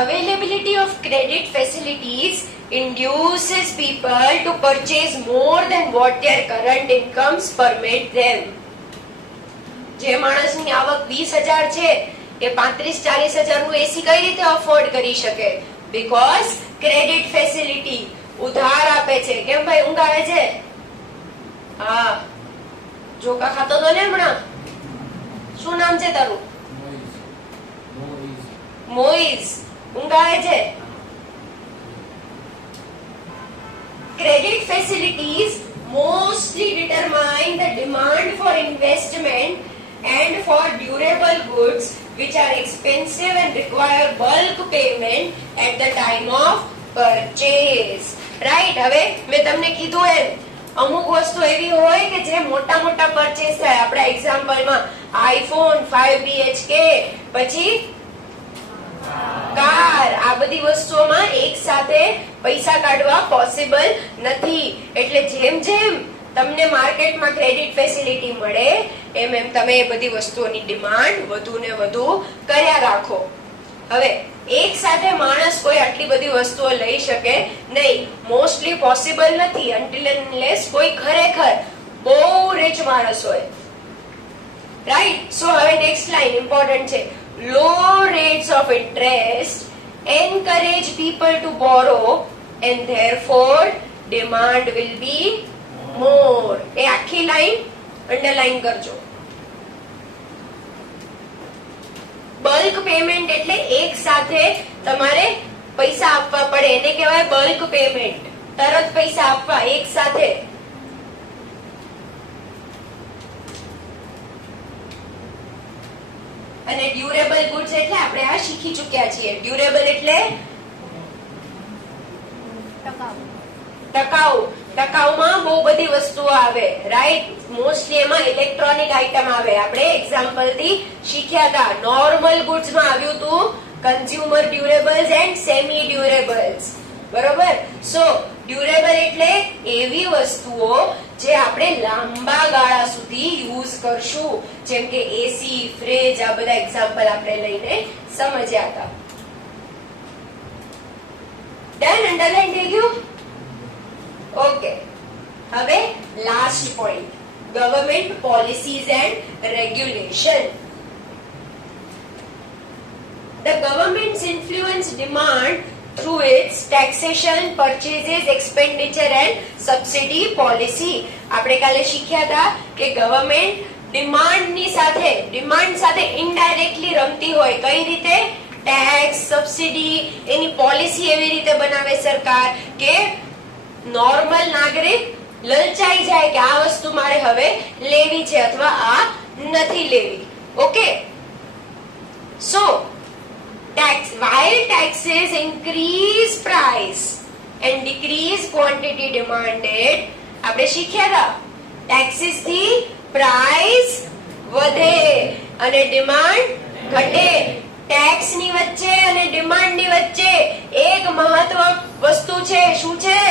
Availability of credit facilities induces people to purchase more than what their current incomes permit them. જે માણસની આવક 20,000 છે એ 35-40 હજારનું એસી કઈ રીતે અફોર્ડ કરી શકે? બીકોઝ ક્રેડિટ ફેસિલિટી, ઉધાર આપે છે. કેમ ભાઈ, ઊંઘ આવે છે? હા, જોકા ખાતો તો ને હમણાં. શું નામ છે તારું? મોઈઝ. ઊંઘ આવે છે? Credit facilities mostly determine the demand for investment and for durable goods which are expensive and require bulk payment at the time of purchase. Right? હવે મેં તમને કીધું એમ અમુક વસ્તુ એવી હોય કે જે મોટા મોટા પરચેસ થાય. આપણા એક્ઝામ્પલમાં આઈફોન 5 BHK, પછી કાર, આ બધી વસ્તુઓમાં એક સાથે પૈસા કાઢવા પોસિબલ નથી. એટલે જેમ જેમ તમને માર્કેટમાં ક્રેડિટ ફેસિલિટી મળે એમ એમ તમે એ બધી વસ્તુઓની ડિમાન્ડ વધુ ને વધુ કર્યા રાખો. હવે એક સાથે માણસ કોઈ આટલી બધી વસ્તુઓ લઈ શકે નહીં. મોસ્ટલી પોસિબલ નથી અનટિલ અનલેસ કોઈ ખરેખર બહુ રીચ માણસ હોય. રાઈટ. સો હવે નેક્સ્ટ લાઈન ઇમ્પોર્ટન્ટ છે. Low rates of interest encourage people to borrow and therefore demand will be more. એ આખી લાઈન અંડરલાઈન કરજો. બલ્ક પેમેન્ટ એટલે એક સાથે તમારે પૈસા આપવા પડે, એને કહેવાય બલ્ક પેમેન્ટ. તરત પૈસા આપવા એક સાથે. અને ડ્યુરેબલ ગુડ્સ એટલે આપણે આ શીખી ચૂક્યા છીએ. ડ્યુરેબલ એટલે ટકાઉ. ટકાઉમાં બહુ બધી વસ્તુઓ આવે. રાઈટ. મોસ્ટલી એમાં ઇલેક્ટ્રોનિક આઇટમ આવે. આપણે એક્ઝામ્પલ થી શીખ્યા હતા. નોર્મલ ગુડ્સ માં આવ્યું હતું consumer durables and semi durables. બરોબર. સો ડ્યુરેબલ એટલે એવી વસ્તુઓ જે આપણે લાંબા ગાળા સુધી યુઝ કરશું. જેમ કે એસી, ફ્રીજ, આ બધા એક્ઝામ્પલ આપણે લઈને સમજ્યા હતા. ડન, અંડરલાઈન થઈ ગયું? ઓકે, હવે last point, government policies and regulation. The government's influence demand through its taxation, purchases, expenditure and subsidy policy. આપણે કાલે શીખ્યા હતા કે ગવર્મેન્ટ ડિમાન્ડ સાથે ઇનડાયરેક્ટલી રમતી હોય. કઈ રીતે? ટેક્સ, સબસિડી, એની પોલિસી એવી રીતે બનાવે સરકાર કે નોર્મલ નાગરિક લલચાઈ જાય કે આ વસ્તુ મારે હવે લેવી છે અથવા આ નથી લેવી. Okay, so while taxes increase price and decrease quantity demanded, આપણે શીખ્યા હતા taxes થી price વધે અને demand ઘટે. ટેક્સ ની વચ્ચે અને ડિમાન્ડ ની વચ્ચે એક મહત્વ વસ્તુ છે. શું છે?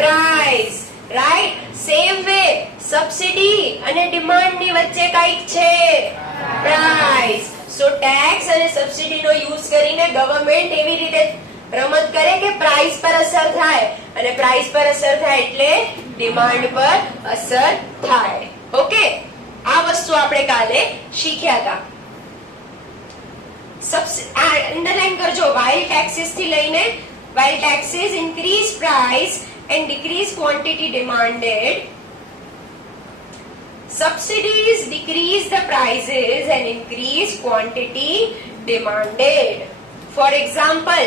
Price. Right? Same way subsidy અને ડિમાન્ડ ની વચ્ચે કઈક છે, પ્રાઇસ. સો ટેક્સ અને સબસિડીનો યુઝ કરીને ગવર્મેન્ટ એવી રીતે રમત કરે કે પ્રાઇસ પર અસર થાય અને પ્રાઇસ પર અસર થાય એટલે ડિમાન્ડ પર અસર થાય. ઓકે, આ વસ્તુ આપણે કાલે શીખ્યા હતા. અંડરલાઈન કરજો. while taxes થી લઈને while taxes increase price and decrease quantity demanded, subsidies decrease the prices and increase quantity demanded. For example,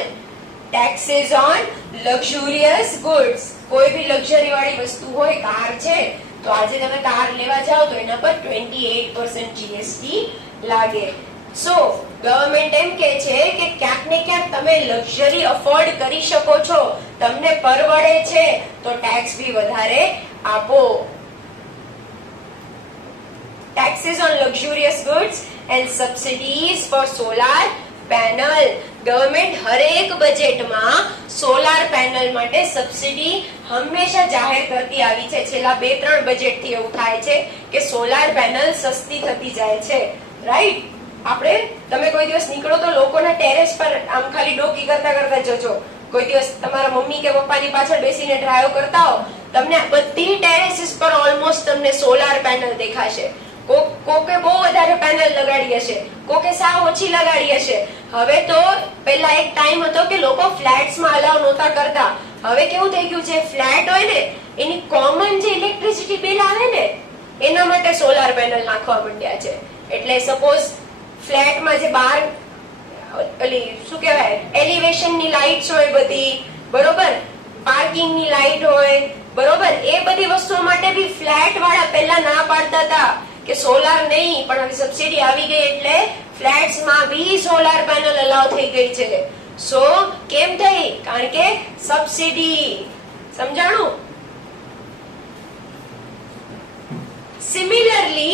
taxes on luxurious goods. કોઈ ભી લક્ઝરી વાળી વસ્તુ હોય, કાર છે તો આજે તમે કાર લેવા જાઓ તો એના પર 28% જીએસટી લાગે. સો ગવર્મેન્ટ એમ કે છે કે ક્યાંક ને ક્યાંક તમે લક્ઝરી અફોર્ડ કરી શકો છો, તમને પરવડે છે તો ટેક્સ બી વધારે આપો. Taxes on luxurious goods and subsidies for solar panel. Government હરેક બજેટમાં સોલાર પેનલ માટે સબસિડી હંમેશા જાહેર કરતી આવી છે. છેલ્લા 2-3 બજેટ થી એવું થાય છે કે સોલાર પેનલ સસ્તી થતી જાય છે. રાઈટ? આપણે તમે કોઈ દિવસ નીકળો તો લોકોના ટેરેસ પર આમ ખાલી ડોકી કરતા કરતા જજો. કોઈ દિવસ તમારા મમ્મી કે પપ્પાની પાછળ બેસીને ડ્રાઈવ કરતા હો, તમને બધી ટેરેસીસ પર ઓલમોસ્ટ તમને સોલાર પેનલ દેખાશે. કોકે બહુ વધારે પેનલ લગાડી હશે, કોકે સાવ ઓછી લગાડી હશે. હવે તો પહેલા એક ટાઈમ હતો કે લોકો ફ્લેટ્સમાં અલાઉ નહોતા કરતા. હવે કેવું થઈ ગયું છે, ફ્લેટ હોય ને એની કોમન જે ઇલેક્ટ્રિસિટી બિલ આવે ને એના માટે સોલાર પેનલ નાખવા માંડ્યા છે. એટલે સપોઝ ફ્લેટમાં જે બહાર ઓલી શું કહેવાય એલિવેશન ની લાઇટ્સ હોય બધી, બરોબર, પાર્કિંગ ની લાઇટ હોય, બરોબર, એ બધી વસ્તુઓ માટે બી ફ્લેટ વાળા પહેલા ના પાડતા હતા કે સોલાર નહીં, પણ હવે સબસિડી આવી ગઈ એટલે ફ્લેટ્સમાં બી સોલાર પેનલ અલાઉ થઈ ગઈ છે. સો કેમ થઈ? કારણ કે સબસિડી. સમજાણું? Similarly,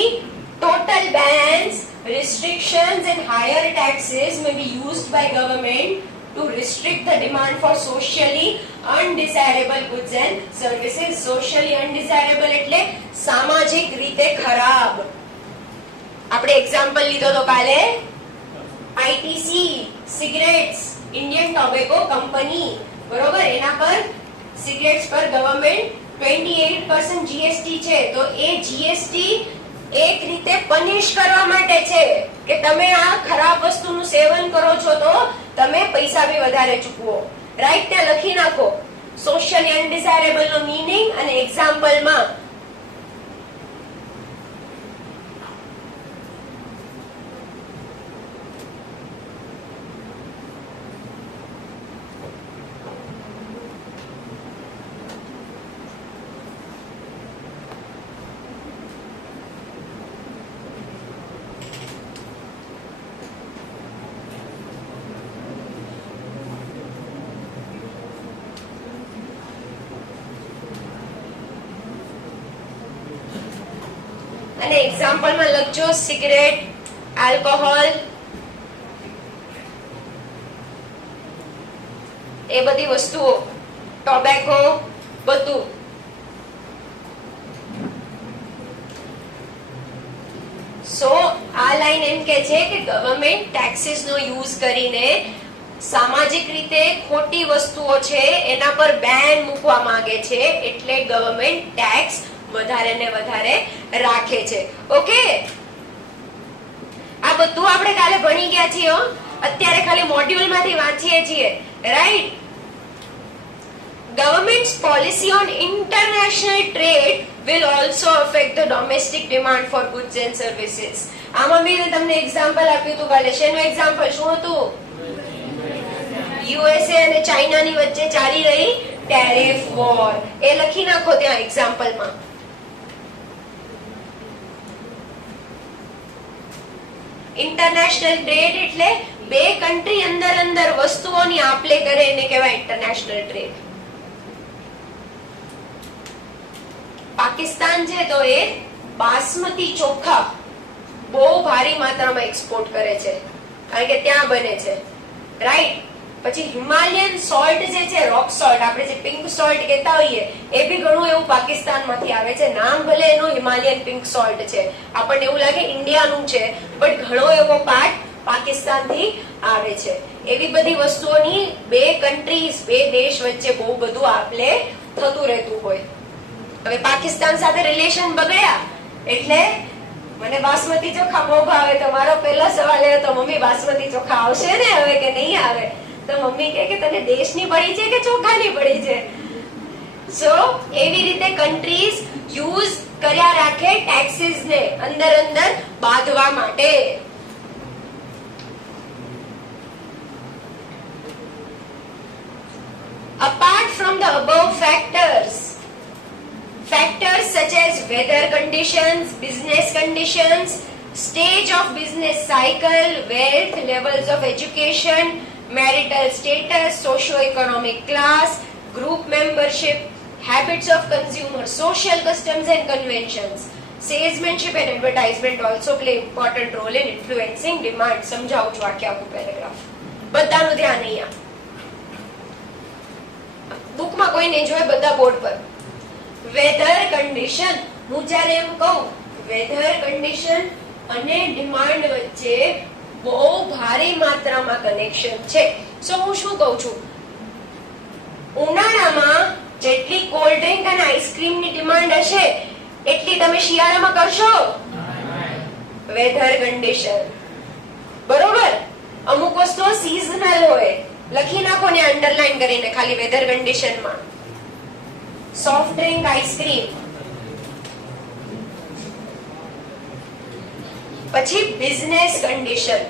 total bans, restrictions and higher taxes may be used by government to restrict the demand for socially undesirable goods and services. Socially undesirable એટલે સામાજિક રીતે ખરાબ. આપણે એક્ઝામ્પલ લીધો તો કાલે ITC, cigarettes, Indian tobacco company, બરોબર, એના પર સિગરેટ્સ પર ગવર્મેન્ટ 28% જીએસટી છે. તો એ જીએસટી એક રીતે પનિશ કરવા માટે છે કે તમે આ ખરાબ વસ્તુનું સેવન કરો છો તો તમે પૈસા બી વધારે ચૂકવો. રાઈટ? ત્યાં લખી નાખો સોશિયલી અનડિઝાયરેબલ નો મીનિંગ અને એક્ઝામ્પલમાં. અને એક્ઝામ્પલમાં લખજો સિગરેટ, આલ્કોહોલ, એ બધી વસ્તુઓ, ટોબેકો, બધું. સો આ લાઈન એમ કે છે કે ગવર્મેન્ટ ટેક્સીસ નો યુઝ કરીને સામાજિક રીતે ખોટી વસ્તુઓ છે એના પર બેન મૂકવા માંગે છે, એટલે ગવર્નમેન્ટ ટેક્સ વધારે ને વધારે રાખે છે. ઓકે, આ બધું આપણે કાલે ભણી ગયા છીએ. અત્યારે ખાલી મોડ્યુલ માંથી વાંચીએ છીએ, right? Government's policy on international trade will also affect the domestic demand for goods and services. આમાં મેં તમને એક્ઝામ્પલ આપ્યું હતું કાલે. શેનું એક્ઝામ્પલ શું હતું? યુએસએ અને ચાઇનાની વચ્ચે ચાલી રહી ટેરિફ વોર. એ લખી નાખો ત્યાં એક્ઝામ્પલમાં. ઇન્ટરનેશનલ ટ્રેડ એટલે બે કન્ટ્રી અંદર વસ્તુઓની આપ-લે કરે એને કહેવાય ઇન્ટરનેશનલ ટ્રેડ. પાકિસ્તાન છે તો એ બાસમતી ચોખા બહુ ભારી માત્રામાં એક્સપોર્ટ કરે છે, કારણ કે ત્યાં બને છે, રાઈટ? પછી હિમાલયન સોલ્ટ જે છે, રોક સોલ્ટ, આપણે જે પિંક સોલ્ટ કહેતા હોઈએ, એ બી ઘણું એવું પાકિસ્તાનમાંથી આવે છે. નામ ભલે એનું હિમાલયન પિંક સોલ્ટ છે, આપણને એવું લાગે ઇન્ડિયાનું છે, બટ ઘણો એવો પાર્ટ પાકિસ્તાનથી આવે છે. એવી બધી વસ્તુઓની બે કન્ટ્રીઝ, બે દેશ વચ્ચે બહુ બધું આપ-લે થતું રહેતું હોય. હવે પાકિસ્તાન સાથે રિલેશન બગડ્યા એટલે મને બાસમતી ચોખા બહુ ભાવે. તો મારો પહેલો સવાલ એ હતો, મમ્મી બાસમતી ચોખા આવશે ને હવે કે નહીં આવે? તો મમ્મી કહે કે તને દેશની પડી છે કે ચોખાની પડી છે? સો એવી રીતે કન્ટ્રીઝ યુઝ કર્યા રાખે ટેક્સીસ ને અંદર બાંધવા માટે. Apart from the above factors such as weather conditions, business conditions, stage of business cycle, wealth, levels of education, marital status, socio-economic class, group membership, habits of consumers, social customs and conventions, salesmanship and advertisement also play important role in influencing demand. સમજાવું છું આખે આખું paragraph, બધાનું ધ્યાન અહીંયા. બુકમાં કોઈ નહીં જોવે, બધા બોર્ડ પર. વેધર કન્ડિશન, હું જ્યારે એમ કહું વેધર કન્ડિશન અને ડિમાન્ડ વચ્ચે બહુ ભારે માત્રામાં કનેક્શન છે. સો હું શું કહું છું, ઉનાળામાં જેટલી કોલ્ડ ડ્રિંક અને આઈસ્ક્રીમની ડિમાન્ડ હશે એટલી તમે શિયાળામાં કરશો? વેધર કન્ડિશન, બરોબર? અમુક વસ્તુઓ સિઝનલ હોય, લખી નાખો ને અંડરલાઈન કરીને ખાલી વેધર કન્ડિશનમાં. Soft drink, ice cream. પછી business condition,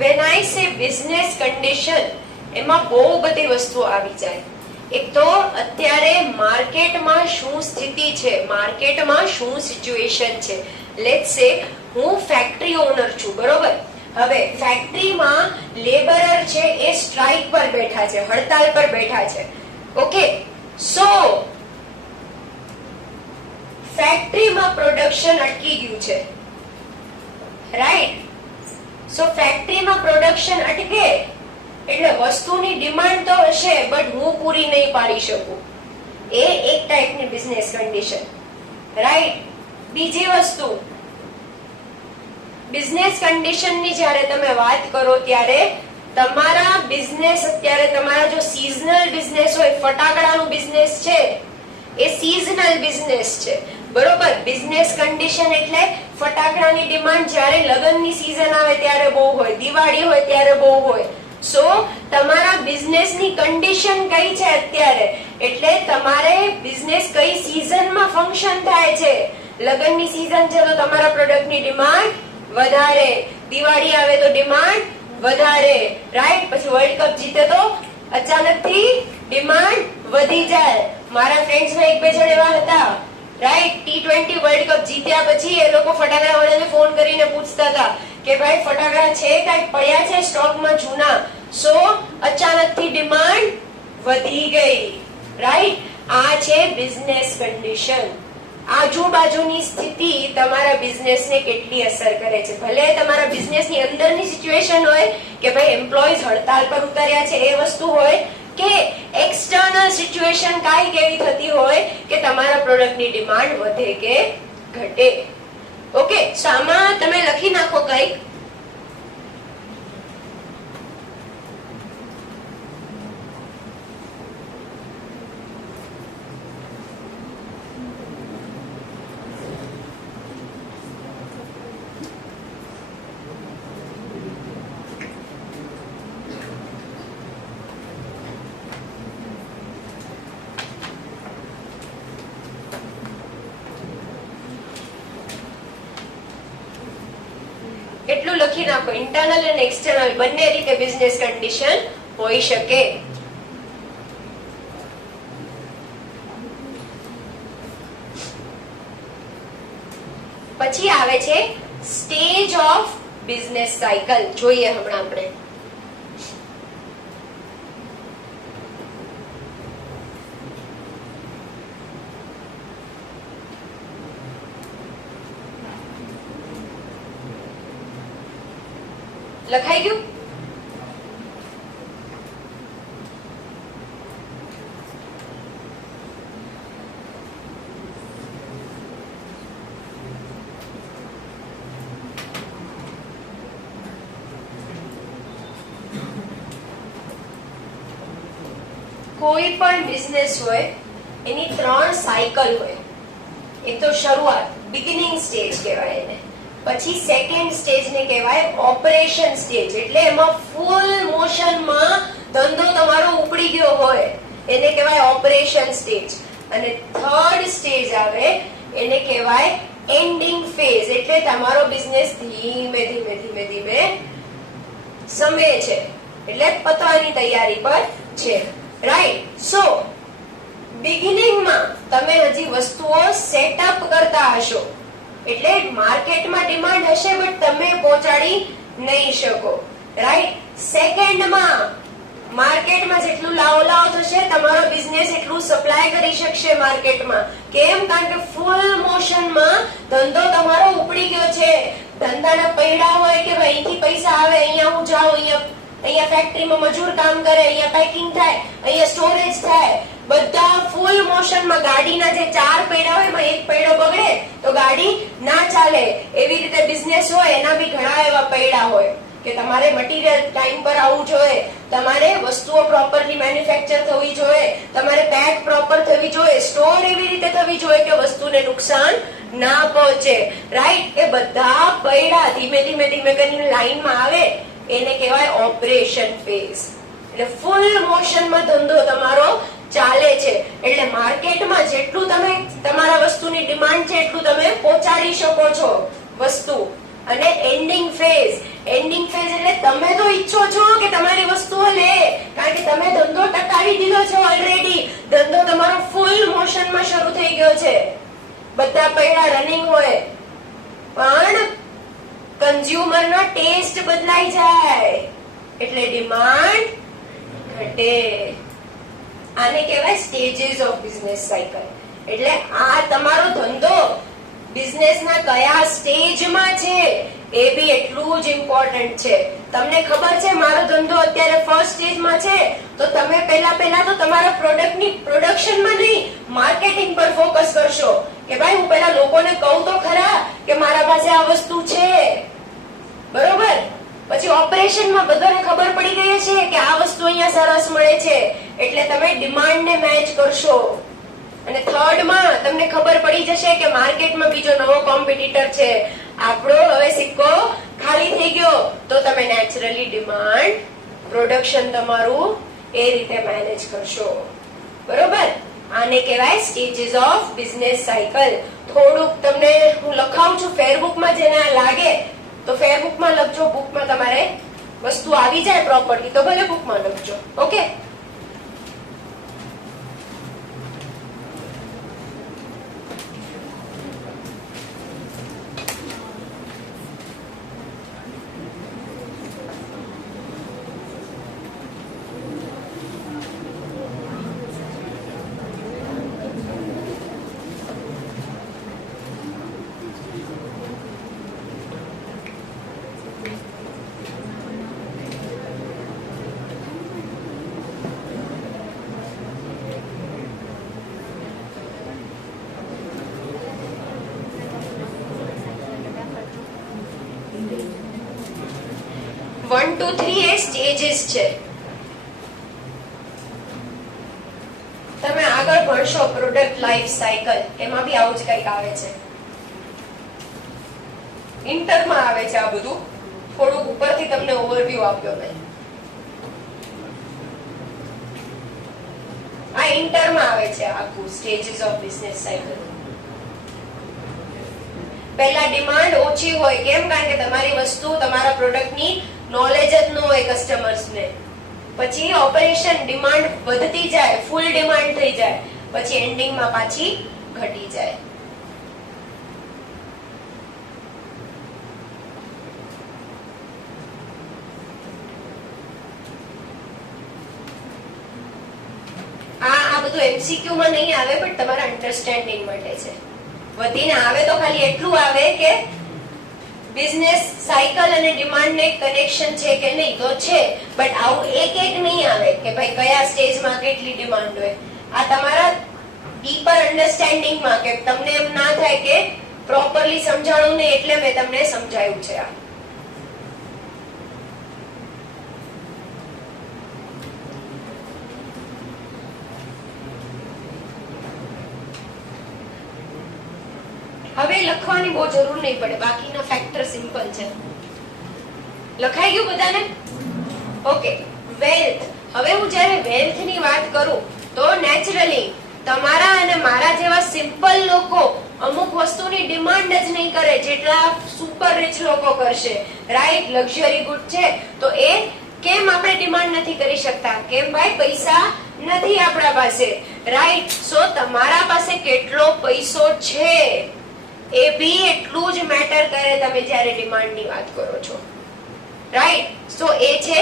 when I say business condition, એમાં બહુ બધી વસ્તુઓ આવી જાય. એક તો અત્યારે માર્કેટમાં શું સ્થિતિ છે, માર્કેટમાં શું સિચ્યુએશન છે. લેટ્સ સે હું ફેક્ટરી ઓનર છું, બરોબર? હવે ફેક્ટરીમાં લેબરર છે એ સ્ટ્રાઇક પર બેઠા છે, હડતાલ પર બેઠા છે. ઓકે, સો ફેક્ટરીમાં પ્રોડક્શન અટકી ગયું છે, રાઈટ? સો ફેક્ટરીમાં પ્રોડક્શન અટકે એટલે વસ્તુની ડિમાન્ડ તો હશે, બટ હું પૂરી નહીં પાડી શકું. એ એક ટાઈપની બિઝનેસ કન્ડિશન, રાઈટ? બીજી વસ્તુ, બિઝનેસ કન્ડિશનની જ્યારે તમે વાત કરો ત્યારે તમારા બિઝનેસ, અત્યારે તમારા જો સિઝનલ બિઝનેસ હોય, ફટાકડાનું બિઝનેસ છે એ સિઝનલ બિઝનેસ છે, બરોબર? બિઝનેસ કન્ડિશન એટલે ફટાકડાની ડિમાન્ડ જ્યારે લગ્નની સીઝન આવે ત્યારે બહુ હોય, દિવાળી હોય ત્યારે બહુ હોય. સો તમારા બિઝનેસની કન્ડિશન કઈ છે અત્યારે, એટલે તમારે બિઝનેસ કઈ સીઝનમાં ફંક્શન થાય છે. લગ્નની સીઝન છે તો તમારા પ્રોડક્ટની ડિમાન્ડ વધારે, દિવાળી આવે તો ડિમાન્ડ વધારે, રાઈટ? પછી વર્લ્ડ કપ જીતે તો અચાનકથી ડિમાન્ડ વધી જાય. મારા ફ્રેન્ડ્સમાં એક બે જણ એવા હતા, રાઈટ, T20 વર્લ્ડ કપ જીત્યા પછી એ લોકો ફટાકડા વાળાને ફોન કરીને પૂછતા હતા કે ભાઈ ફટાકડા છે કાંઈ પડ્યા છે સ્ટોકમાં જૂના. સો અચાનકથી ડિમાન્ડ વધી ગઈ, રાઈટ. આ છે બિઝનેસ કન્ડિશન. આજુબાજુની સ્થિતિ તમારા બિઝનેસને કેટલી અસર કરે છે. ભલે તમારા બિઝનેસની અંદરની સિચ્યુએશન હોય કે ભાઈ એમ્પ્લોઈઝ હડતાલ પર ઉતર્યા છે એ વસ્તુ હોય, કે એક્સટર્નલ સિચ્યુએશન કાંઈ કેવી થતી હોય કે તમારા પ્રોડક્ટની ડિમાન્ડ વધે કે ઘટે. ઓકે, તો આમાં તમે લખી નાખો કંઈક. એટલું લખી નાખો. ઇન્ટરનલ અને એક્સટર્નલ બંને રીતે બિઝનેસ કન્ડિશન હોઈ શકે. પછી આવે છે સ્ટેજ ઓફ બિઝનેસ સાયકલ. જોઈએ હમણાં આપણે. લખાઈ ગયું? કોઈ પણ બિઝનેસ હોય એની 3 સાયકલ હોય. એક તો શરૂઆત, બિગિનિંગ સ્ટેજ કહેવાય એને. પછી સેકન્ડ સ્ટેજ ને કહેવાય ઓપરેશન સ્ટેજ, એટલે એમાં ફૂલ મોશનમાં ધંધો તમારો ઉપડી ગયો હોય એને કહેવાય ઓપરેશન સ્ટેજ. અને થર્ડ સ્ટેજ આવે એને કહેવાય એન્ડિંગ ફેઝ, એટલે તમારો બિઝનેસ ધીમે ધીમે ધીમે ધીમે સમે છે, એટલે પતવાની તૈયારી પર છે, રાઈટ. સો બિગિનિંગમાં તમે હજી વસ્તુઓ સેટઅપ કરતા હશો, એટલે માર્કેટમાં ડિમાન્ડ હશે બટ તમે પહોંચાડી નહીં શકો, રાઈટ. સેકન્ડમાં માર્કેટમાં જેટલું લાવ થશે તમારો બિઝનેસ એટલું સપ્લાય કરી શકશે માર્કેટમાં. કેમ? કારણ કે ફૂલ મોશનમાં ધંધો તમારો ઉપડી ગયો છે. ધંધાના પૈડા હોય કે ભાઈ અહીંથી પૈસા આવે, અહીંયા હું જાઉં, અહીંયા ફેક્ટરીમાં મજૂર કામ કરે, અહીંયા પેકિંગ થાય, અહીંયા સ્ટોરેજ થાય, બધા ફૂલ મોશનમાં. ગાડીના જે 4 પૈડા હોય એમાં એક પૈડો બગડે તો ગાડી ના ચાલે. એવી રીતે બિઝનેસ હોય એના બી ઘણા એવા પૈડા હોય કે તમારે મટીરિયલ ટાઈમ પર આવવું જોઈએ, તમારે વસ્તુઓ પ્રોપરલી મેન્યુફેક્ચર થવી જોઈએ, તમારે પેક પ્રોપર થવી જોઈએ, સ્ટોર એવી રીતે થવી જોઈએ કે વસ્તુને નુકસાન ના પહોંચે, રાઈટ. એ બધા પૈડા ધીમે ધીમે ધીમે કરીને લાઈનમાં આવે એને કહેવાય ઓપરેશન ફેઝ. એટલે ફૂલ મોશનમાં ધંધો તમારો ચાલે છે, એટલે માર્કેટમાં જેટલું તમે તમારા વસ્તુની ડિમાન્ડ છે એટલું તમે પહોંચાડી શકો છો વસ્તુ. અને એન્ડિંગ ફેઝ એટલે તમે તો ઈચ્છો છો કે તમારી વસ્તુઓ લે, કારણ કે તમે ધંધો ટકાવી દીધો છે ઓલરેડી. ધંધો તમારો ફૂલ મોશનમાં શરૂ થઈ ગયો છે, બધા પૈડા રનિંગ હોય, પણ કન્ઝ્યુમરનો ટેસ્ટ બદલાઈ જાય એટલે ડિમાન્ડ ઘટે. આને કહેવાય સ્ટેજીસ ઓફ બિઝનેસ સાયકલ. એટલે આ તમારો ધંધો બિઝનેસના કયા સ્ટેજમાં છે એ બી એટલું જ ઇમ્પોર્ટન્ટ છે. તમને ખબર છે મારો ધંધો અત્યારે ફર્સ્ટ સ્ટેજમાં છે, તો તમે પહેલા તો તમારા પ્રોડક્ટની પ્રોડક્શનમાં નહીં માર્કેટિંગ પર ફોકસ કરશો કે ભાઈ હું પહેલા લોકોને કહું તો ખરા કે મારા પાસે આ વસ્તુ છે, બરોબર. પછી ઓપરેશનમાં બધાને ખબર પડી ગઈ છે કે આ વસ્તુ અહીંયા સરસ મળે છે, એટલે તમે ડિમાન્ડને મેચ કરશો. અને થર્ડમાં તમને ખબર પડી જશે કે માર્કેટમાં બીજો નવો કોમ્પિટિટર છે, આપણો હવે સિક્કો ખાલી થઈ ગયો, તો તમે નેચરલી ડિમાન્ડ પ્રોડક્શન તમારું એ રીતે મેનેજ કરશો, બરોબર. આને કહેવાય સ્ટેજીસ ઓફ બિઝનેસ સાયકલ. થોડુંક તમને હું લખાવું છું ફેરબુકમાં, જેને લાગે તો ફેરબુકમાં લખજો. બુકમાં તમારે વસ્તુ આવી જાય પ્રોપરલી તો ભલે બુકમાં લખજો, ઓકે. 1 2 3 એ સ્ટેજીસ છે. તમે આગળ ભણશો પ્રોડક્ટ લાઈફ સાયકલ, એમાં બી આવું જ કંઈક આવે છે. ઇન્ટરમાં આવે છે આ બધું, થોડુંક ઉપરથી તમને ઓવરવ્યુ આપ્યો મેં. આ ઇન્ટરમાં આવે છે આખું સ્ટેજીસ ઓફ બિઝનેસ સાયકલ. પહેલા ડિમાન્ડ ઓછી હોય, કેમ? કારણ કે તમારી વસ્તુ, તમારા પ્રોડક્ટની નોલેજ જ ન હોય કસ્ટમર્સને. પછી ઓપરેશન ડિમાન્ડ વધતી જાય, ફૂલ ડિમાન્ડ થઈ જાય, પછી એન્ડિંગમાં પાછી ઘટી જાય. આ બધું એમસીક્યુ માં નહીં આવે, પણ તમારા અન્ડરસ્ટેન્ડિંગ માટે છે. વધીને આવે તો ખાલી એટલું આવે કે બિઝનેસ સાયકલ અને ડિમાન્ડ ને કનેક્શન છે કે નહીં, તો છે. બટ આવું એક નહીં આવે કે ભાઈ કયા સ્ટેજમાં કેટલી ડિમાન્ડ હોય. આ તમારા ડીપર અન્ડરસ્ટેન્ડિંગમાં, કે તમને એમ ના થાય કે પ્રોપરલી સમજાણું નહીં એટલે મેં તમને સમજાયું છે. આ હવે લખવાની બહુ જરૂર નહીં પડે, બાકીના ફેક્ટર સિમ્પલ છે. લખાઈ ગયું બધાને? ઓકે. વેલ્થ. હવે હું જ્યારે વેલ્થ ની વાત કરું તો નેચરલી તમારા અને મારા જેવા સિમ્પલ લોકો અમુક વસ્તુની ડિમાન્ડ જ નહીં કરે જેટલા સુપર રિચ લોકો કરશે. રાઈટ? લક્ઝરી ગુડ છે તો એ કેમ આપણે ડિમાન્ડ નથી કરી શકતા? કેમ ભાઈ? પૈસા નથી આપણા પાસે. રાઈટ? સો તમારા પાસે કેટલો પૈસો છે એ બી એટલું જ મેટર કરે તમે જ્યારે ડિમાન્ડ ની વાત કરો છો. રાઈટ? સો એ છે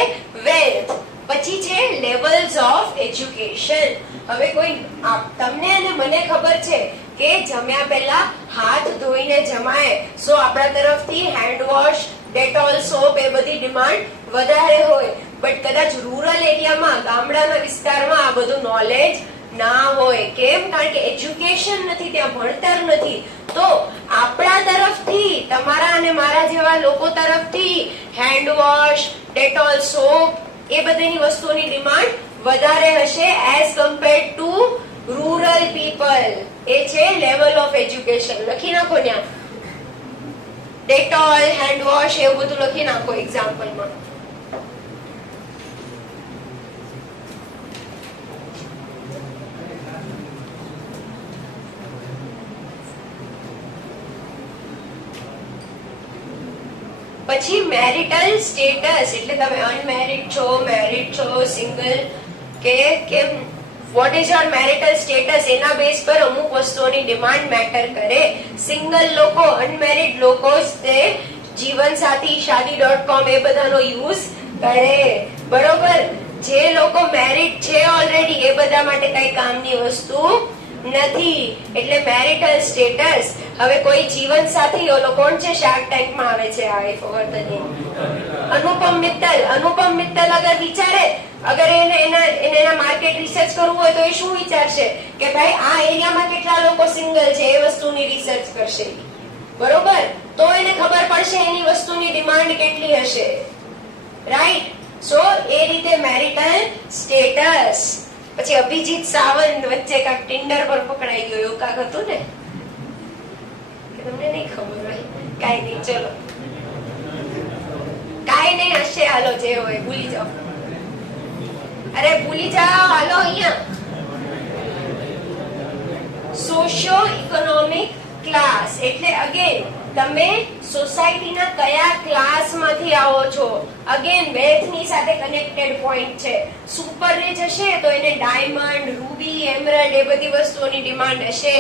વેલ્થ. પછી છે લેવલ્સ ઓફ એજ્યુકેશન. હવે કોઈ તમને અને મને ખબર છે કે જમ્યા પહેલા હાથ ધોઈને જમાય, સો આપણા તરફથી હેન્ડ વોશ, ડેટોલ, સોપ એ બધી ડિમાન્ડ વધારે હોય. બટ કદાચ રૂરલ એરિયામાં, ગામડાના વિસ્તારમાં આ બધું નોલેજ ના હોય. કેમ? કારણ કે એજ્યુકેશન નથી, ત્યાં ભણતર નથી. તો આપણા તરફથી, તમારા અને મારા જેવા લોકો તરફથી હેન્ડ વોશ, ડેટોલ, સોપ એ બધી વસ્તુઓની ડિમાન્ડ વધારે હશે as compared to rural people. એ છે લેવલ ઓફ એજ્યુકેશન. લખી નાખો ત્યાં ડેટોલ, હેન્ડ વોશ એવું બધું લખી નાખો એક્ઝામ્પલમાં. પછી મેરિટલ સ્ટેટસ, એટલે તમે અનમેરિડ છો, મેરિડ છો, સિંગલ કે કેમ, what is your marital status, એના બેઝ પર અમુક વસ્તુઓની ડિમાન્ડ મેટર કરે. સિંગલ લોકો, અનમેરિડ લોકો તે જીવનસાથી, shaadi.com એ બધાનો યુઝ કરે. બરોબર? જે લોકો મેરિડ છે ઓલરેડી એ બધા માટે કઈ કામની વસ્તુ નથી. એટલે મેરિટલ સ્ટેટસ. હવે કોઈ જીવન સાથી, ઓલો કોણ છે શાર્ક ટેન્ક માં આવે છે, આ અનુપમ મિત્તલ. અનુપમ મિત્તલ અગર વિચારે, અગર એના માર્કેટ રિસર્ચ કરવું હોય તો એ શું વિચારશે કે ભાઈ આ એરિયામાં કેટલા લોકો સિંગલ છે, એ વસ્તુની રિસર્ચ કરશે. બરોબર? તો એને ખબર પડશે એની વસ્તુની ડિમાન્ડ કેટલી હશે. રાઈટ? સો એ રીતે મેરિટલ સ્ટેટસ. પછી અભિજીત સાવંત વચ્ચે કાંક ટિન્ડર પર પકડાઈ ગયો એવું કાંક હતું ને, તમને નહીં ખબર હોય. કાઈ નહીં, ચલો કાઈ નહીં, હશે. હાલો જે હોય ભૂલી જાઓ. અરે ભૂલી જાઓ, હાલો. અહીંયા સોશિયો ઇકોનોમિક ક્લાસ એટલે અગેન તમે સોસાયટીના કયા ક્લાસમાંથી આવો છો. અગેન વેલ્થ ની સાથે કનેક્ટેડ પોઈન્ટ છે. સુપર રિચ હશે તો એને ડાયમંડ, રૂબી, એમરલ્ડ એ બધી વસ્તુઓની ડિમાન્ડ હશે.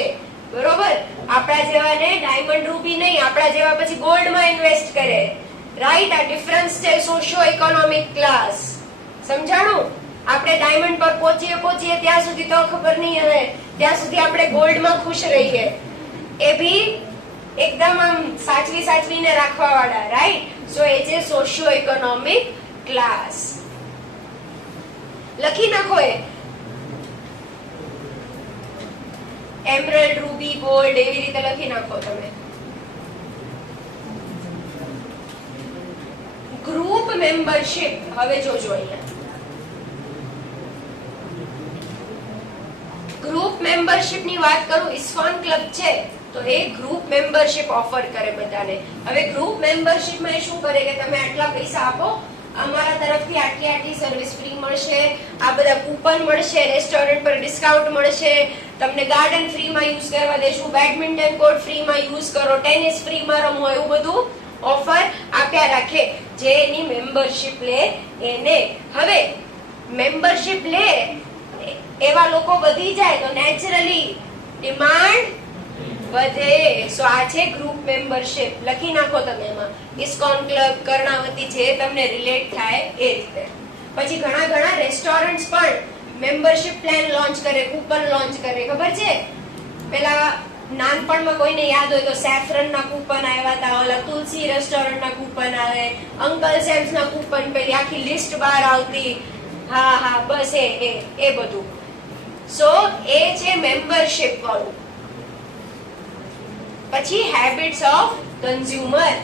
બરોબર? આપણા જેવાને ડાયમંડ, રૂબી નહીં, આપણા જેવા પછી ગોલ્ડમાં ઇન્વેસ્ટ કરે. રાઈટ? આ ડિફરન્સ છે સોશિયો ઇકોનોમિક ક્લાસ. સમજાણું? આપણે ડાયમંડ પર પહોંચીએ ત્યાં સુધી તો ખબર નહીં હવે, ત્યાં સુધી આપણે ગોલ્ડમાં ખુશ રહીએ. એ ભી એકદમ આમ સાચવીને રાખવા વાળા. રાઈટ? સો એ છે સોશિયો ઇકોનોમિક ક્લાસ. લખી નાખો એ એમરલ્ડ, રૂબી, ગોલ્ડ એવી રીતે લખી નાખો તમે. ગ્રુપ મેમ્બરશિપ, હવે જોજો અહીંયા ગ્રુપ મેમ્બરશિપ ની વાત કરું. ઇસ્કોન ક્લબ છે તો એ ગ્રુપ મેમ્બરશિપ ઓફર કરે બધાને. હવે ગ્રુપ મેમ્બરશિપ માં શું કરે કે તમે આટલા પૈસા આપો, અમારા તરફથી આટલી આટલી સર્વિસ ફ્રી મળશે, આ બધા કૂપન મળશે, રેસ્ટોરન્ટ પર ડિસ્કાઉન્ટ મળશે, તમને ગાર્ડન ફ્રી માં યુઝ કરવા દેશું, બેડમિન્ટન કોર્ટ ફ્રી માં યુઝ કરો, ટેનિસ ફ્રી માં રમો, એવું બધું ઓફર આપ્યા રાખે જે એની મેમ્બરશિપ લે એને. હવે મેમ્બરશિપ લે એવા લોકો વધી જાય તો નેચરલી ડિમાન્ડ વધે. સો આ છે ગ્રુપ મેમ્બરશિપ. લખી નાખો તમે એમાં ઇસ્કોન ક્લબ, કર્ણાવતી, જે તમને રિલેટ થાય એ રીતે. પછી ઘણા ઘણા રેસ્ટોરન્ટ્સ પણ મેમ્બરશિપ પ્લાન લોન્ચ કરે, કૂપન લોન્ચ કરે. ખબર છે પેલા નાનપણમાં કોઈને યાદ હોય તો સેફ્રન ના કૂપન આવ્યા હતા, ઓલા તુલસી રેસ્ટોરન્ટ ના કૂપન આવે, અંકલ સેમ્સ ના કૂપન, પેલી આખી લિસ્ટ બહાર આવતી. હા હા, બસ એ બધું. સો એ છે મેમ્બરશિપ વાળું. પછી હેબિટ્સ ઓફ કન્ઝ્યુમર.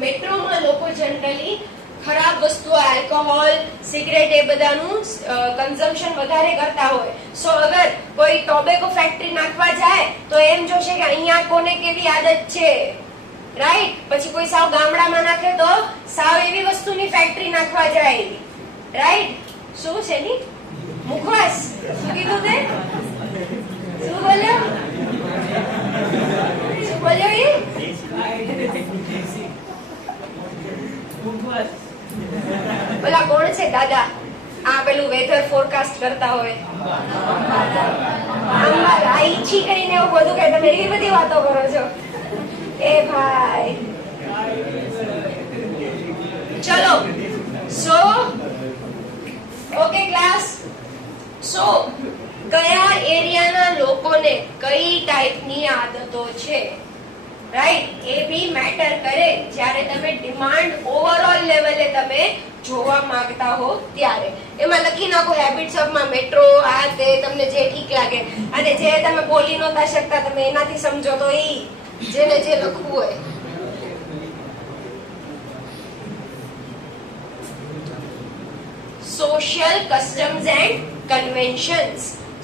મેટ્રોમાં લોકો જનરલી ખરાબ વસ્તુઓ, આલ્કોહોલ, સિગરેટ, એ બધાનું કન્ઝમ્પશન વધારે કરતા હોય. સો અગર કોઈ ટોબેકો ફેક્ટરી નાખવા જાય તો એમ જોશે કે અહીંયા કોને કેવી આદત છે, રાઈટ. પછી કોઈ સાવ ગામડામાં નાખે તો સાવ એવી વસ્તુની ફેક્ટરી નાખવા જાય, રાઈટ. શું છે ની મુખવાસ, શું કીધું તે, શું બોલ્યો, શું બોલ્યો એ પેલા કોણ છે દાદા, આ પેલું વેધર ફોરકાસ્ટ કરતા હોય, આંબા ઈચ્છી કરીને એવું બધું કે તમે એવી બધી વાતો કરો છો. એ ભાઈ ચલો. So okay class. સો કયા એરિયાના લોકોને કઈ ટાઈપની આદતો છે, રાઈટ, એ બી મેટર કરે જ્યારે તમે ડિમાન્ડ ઓવરઓલ લેવલે તમે જોવા માંગતા હો ત્યારે. એમાં લખી નાખો હેબિટ્સ ઓફ માં મેટ્રો, આ તે તમને જે ઠીક લાગે. અને જે તમે બોલી નહોતા શકતા તમે એનાથી સમજો તો એ જેને જે લખવું હોય. Social customs and conventions.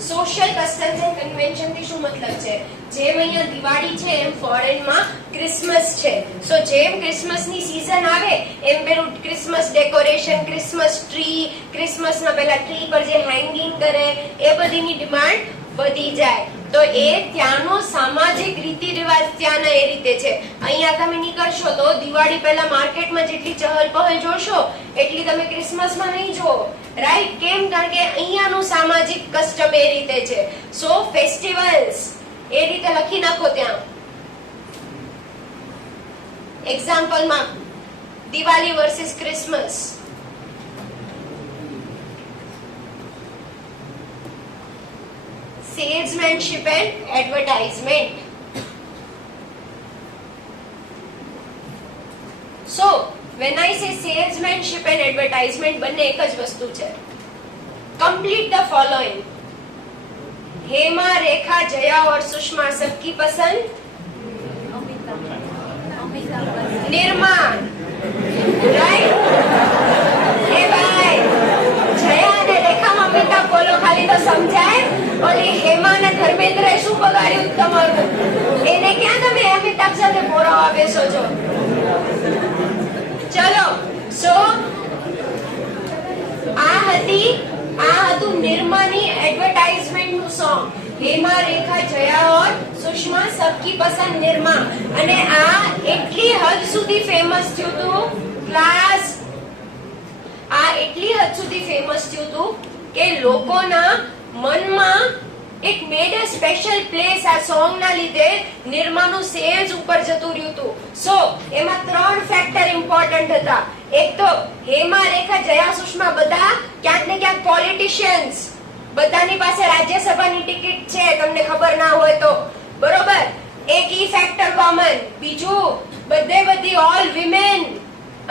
Social customs and convention થી શું મતલબ છે? જેમ અહીંયા દિવાળી છે એમ ફોરેનમાં ક્રિસમસ છે. સો જેમ ક્રિસમસની સીઝન આવે એમ પેલું ક્રિસમસ ડેકોરેશન, ક્રિસમસ ટ્રી, ક્રિસમસના પેલા ટ્રી પર જે હેંગિંગ કરે એ બધીની ડિમાન્ડ વધી જાય. તો એ ત્યાંનો સામાજિક રીતિ રિવાજ ત્યાંના એ રીતે છે. અહીંયા તમે નીકળશો તો દિવાળી પહેલા માર્કેટમાં જેટલી ચહલ પહલ જોશો એટલી તમે ક્રિસમસમાં નહીં જોવો, રાઈટ. કેમ? કારણ કે અહીંયાનું સામાજિક કસ્ટમ એ રીતે છે. સો ફેસ્ટિવલ્સ એ રીતે લખી નાખો ત્યાં. એક્ઝામ્પલમાં Diwali versus Christmas. Salesmanship and advertisement. So, when I say salesmanship and advertisement, બંને એક જ વસ્તુ છે. Complete the following. हेमा, रेखा, जया और सुषमा सबकी पसंद निर्मा, राइट. ए भाई, जया અને રેખામાં અમિતાભ બોલો ખાલી તો સમજાય. ઓલી હેમા અને ધર્મેન્દ્રએ શું બગાડ્યું તમારું? એને ક્યાં તમે અમિતાભ સાથે બોરાવા બેસો છો? ચલો. સો આ હતું નિર્માની એડવર્ટાઇઝમેન્ટ નું સોંગ. हेमा, रेखा, जया और सुषमा सबकी पसंद निर्मा. અને આ એટલી હદ સુધી ફેમસ થયું હતું ક્લાસ, આ એટલી હદ સુધી ફેમસ થયું હતું કે લોકોના મનમાં એક મેડ અ સ્પેશિયલ પ્લેસ આ સોંગ ના લીધે નિર્માનું સેલ્સ ઉપર જતું રહ્યું હતું. સો એમાં 3 ફેક્ટર ઇમ્પોર્ટન્ટ હતા. એક તો હેમા, રેખા, જયા, સુષમા બધા ક્યાંક ને ક્યાંક પોલિટિશિયન્સ, બધાની પાસે રાજ્યસભાની ટિકિટ છે, તમને ખબર ના હોય તો, બરોબર. એક ઈ ફેક્ટર કોમન. બીજું બધી ઓલ વિમેન.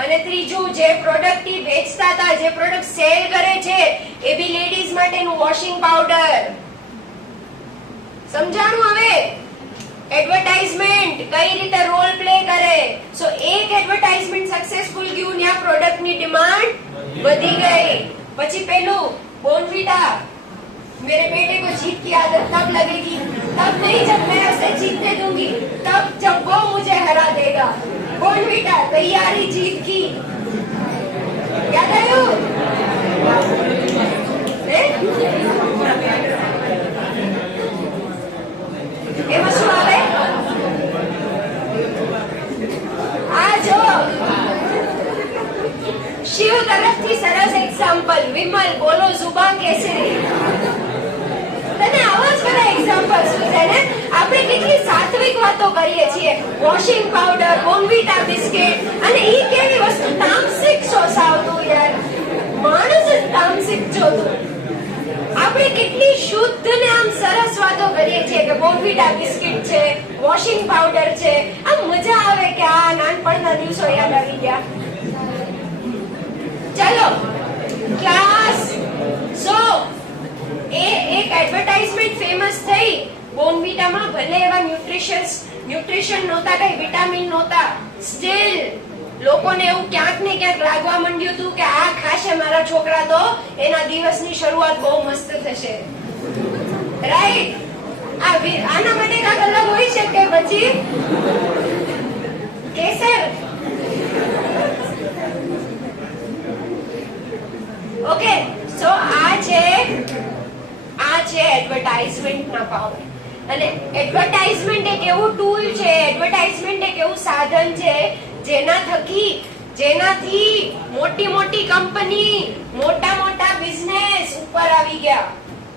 અને ત્રીજું જે પ્રોડક્ટ ઈ વેચતા હતા, જે પ્રોડક્ટ સેલ કરે છે એ બી લેડીઝ માટેનું વોશિંગ પાવડર. સમજાણું? હવે એડવર્ટાઇઝમેન્ટ કઈ રીતે રોલ પ્લે કરે. સો એક એડવર્ટાઇઝમેન્ટ સક્સેસફુલ ગયું, ત્યાં પ્રોડક્ટની ડિમાન્ડ વધી ગઈ. પછી પેલું બોર્નવિટા, मेरे बेटे को जीत की आदत तब लगेगी, तब नहीं जब मैं उसे जीतने दूंगी, तब जब वो मुझे हरा देगा. बोर्नविटा तैयारी जीत की. याद आયું? એમાં શું આવે? આ જો શિવ તરફથી સરસ એક્ઝામ્પલ. વિમલ બોલો જુબા કેસરી. તને આવા જ બધા એક્ઝામ્પલ શું છે ને? આપણે કેટલી સાત્વિક વાતો કરીએ છીએ. વોશિંગ પાવડર, બોર્નવિટા બિસ્કિટ, અને ઈ કેવી વસ્તુ તામસિક છો સાવતું યાર. માણસ જ તામસિક છો તું. આપણે કેટલી શુદ્ધ ને આમ સરસ વાતો કરીએ છીએ કે બોર્નવિટા બિસ્કિટ છે, વોશિંગ પાવડર છે. આમ મજા આવે કે આ નાનપણના દિવસો યાદ આવી ગયા. ચલો ક્લાસ. સો એક એડવર્ટાઇઝમેન્ટ ફેમસ થઈ. બોર્નવિટામાં ભલે એવા ન્યુટ્રિશન નહોતા, કઈ વિટામિન નહોતા, સ્ટીલ લોકોને એવું ક્યાંક ને ક્યાંક લાગવા માંડ્યું હતું કે આ ખાશે મારા છોકરા તો એના દિવસની શરૂઆત બહુ મસ્ત થશે. રાઈટ? આના માટે કાંઈક અલગ હોય છે કે પછી કેસર? ઓકે, સો આ છે એડવર્ટાઇઝમેન્ટ ના પાવર. અને એડવર્ટાઇઝમેન્ટ એક એવું ટૂલ છે, એડવર્ટાઇઝમેન્ટ એક એવું સાધન છે જેનાથી મોટી કંપની, મોટા બિઝનેસ ઉપર આવી ગયા.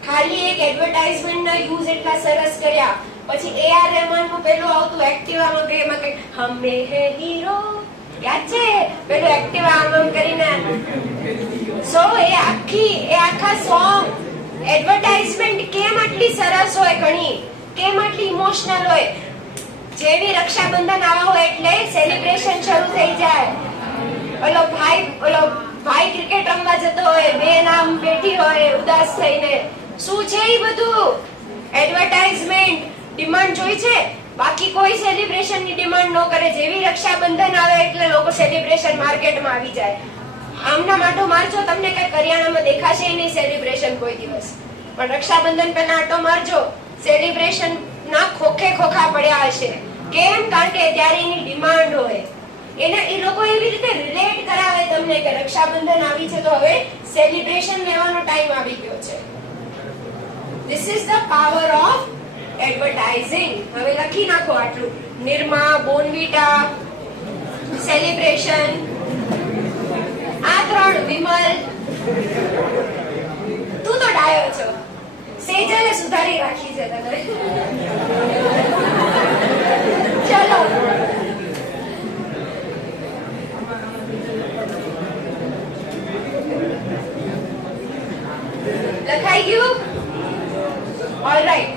ખાલી એક એડવર્ટાઇઝમેન્ટ ના યુઝ એટલા સરસ કર્યા. પછી AR રહેમાન નું પેલું આવતું એક્ટિવામાં કે એમાં કે હમે હે હીરો, યાદ છે પેલું એક્ટિવા આમ કરીને. સો એ આખા સોંગ એડવર્ટાઇઝમેન્ટ કેમ આટલી સરસ હોય, ઘણી કેમ આટલી ઇમોશનલ હોય. જેવી રક્ષાબંધન આવા હોય એટલે સેલિબ્રેશન શરૂ થઈ જાય. ઓલો ભાઈ ક્રિકેટ રમવા જતો હોય, બેન આમ બેઠી હોય ઉદાસ થઈને. શું છે એ બધું? એડવર્ટાઇઝમેન્ટ. ડિમાન્ડ જોઈ છે, બાકી કોઈ સેલિબ્રેશન ની ડિમાન્ડ ન કરે. જેવી રક્ષાબંધન આવે એટલે લોકો સેલિબ્રેશન માર્કેટમાં આવી જાય. આમના માટો મારજો, તમને કઈ કરિયાણામાં દેખાશે નહીં સેલિબ્રેશન કોઈ દિવસ. પણ રક્ષાબંધન પહેલા આટો મારજો, સેલિબ્રેશન ના ખોખા પડ્યા હશે. કેમ? કારણ કે ત્યારે એની ડિમાન્ડ હોય. એ લોકો એવી રીતે રિલેટ કરાવે તમને કે રક્ષાબંધન આવી છે તો હવે સેલિબ્રેશન લેવાનો ટાઈમ આવી ગયો છે. This is the power of advertising. હવે લખી નાખો આટલું. નિરમા, બોર્નવિટા, સેલિબ્રેશન, આ ત્રણ. વિમલ તું તો ડાયો છો, સેજલે સુધારી રાખી છે તને. ચલો લખાઈ ગયું? ઓલરાઈટ.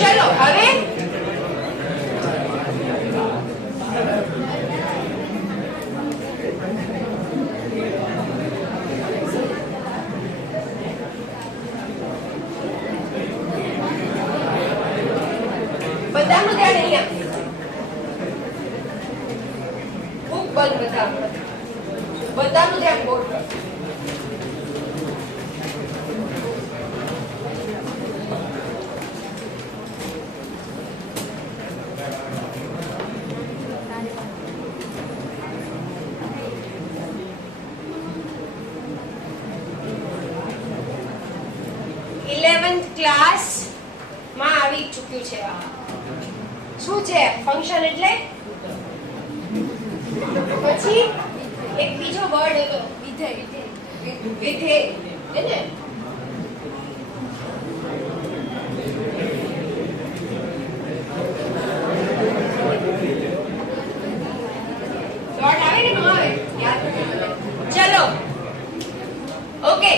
ચલો હવે બધાનું ધ્યાન અહીંયા. બુક બંધ. બધાનું ધ્યાન બોર્ડ પર. ક્લાસ માં આવી ચૂક્યું છે. શું છે ફંક્શન? એટલે પછી એક બીજો વર્ડ હતો વિધેય. એને ડોટ આવે કે ન આવે? યાદ નથી મને. ચલો ઓકે,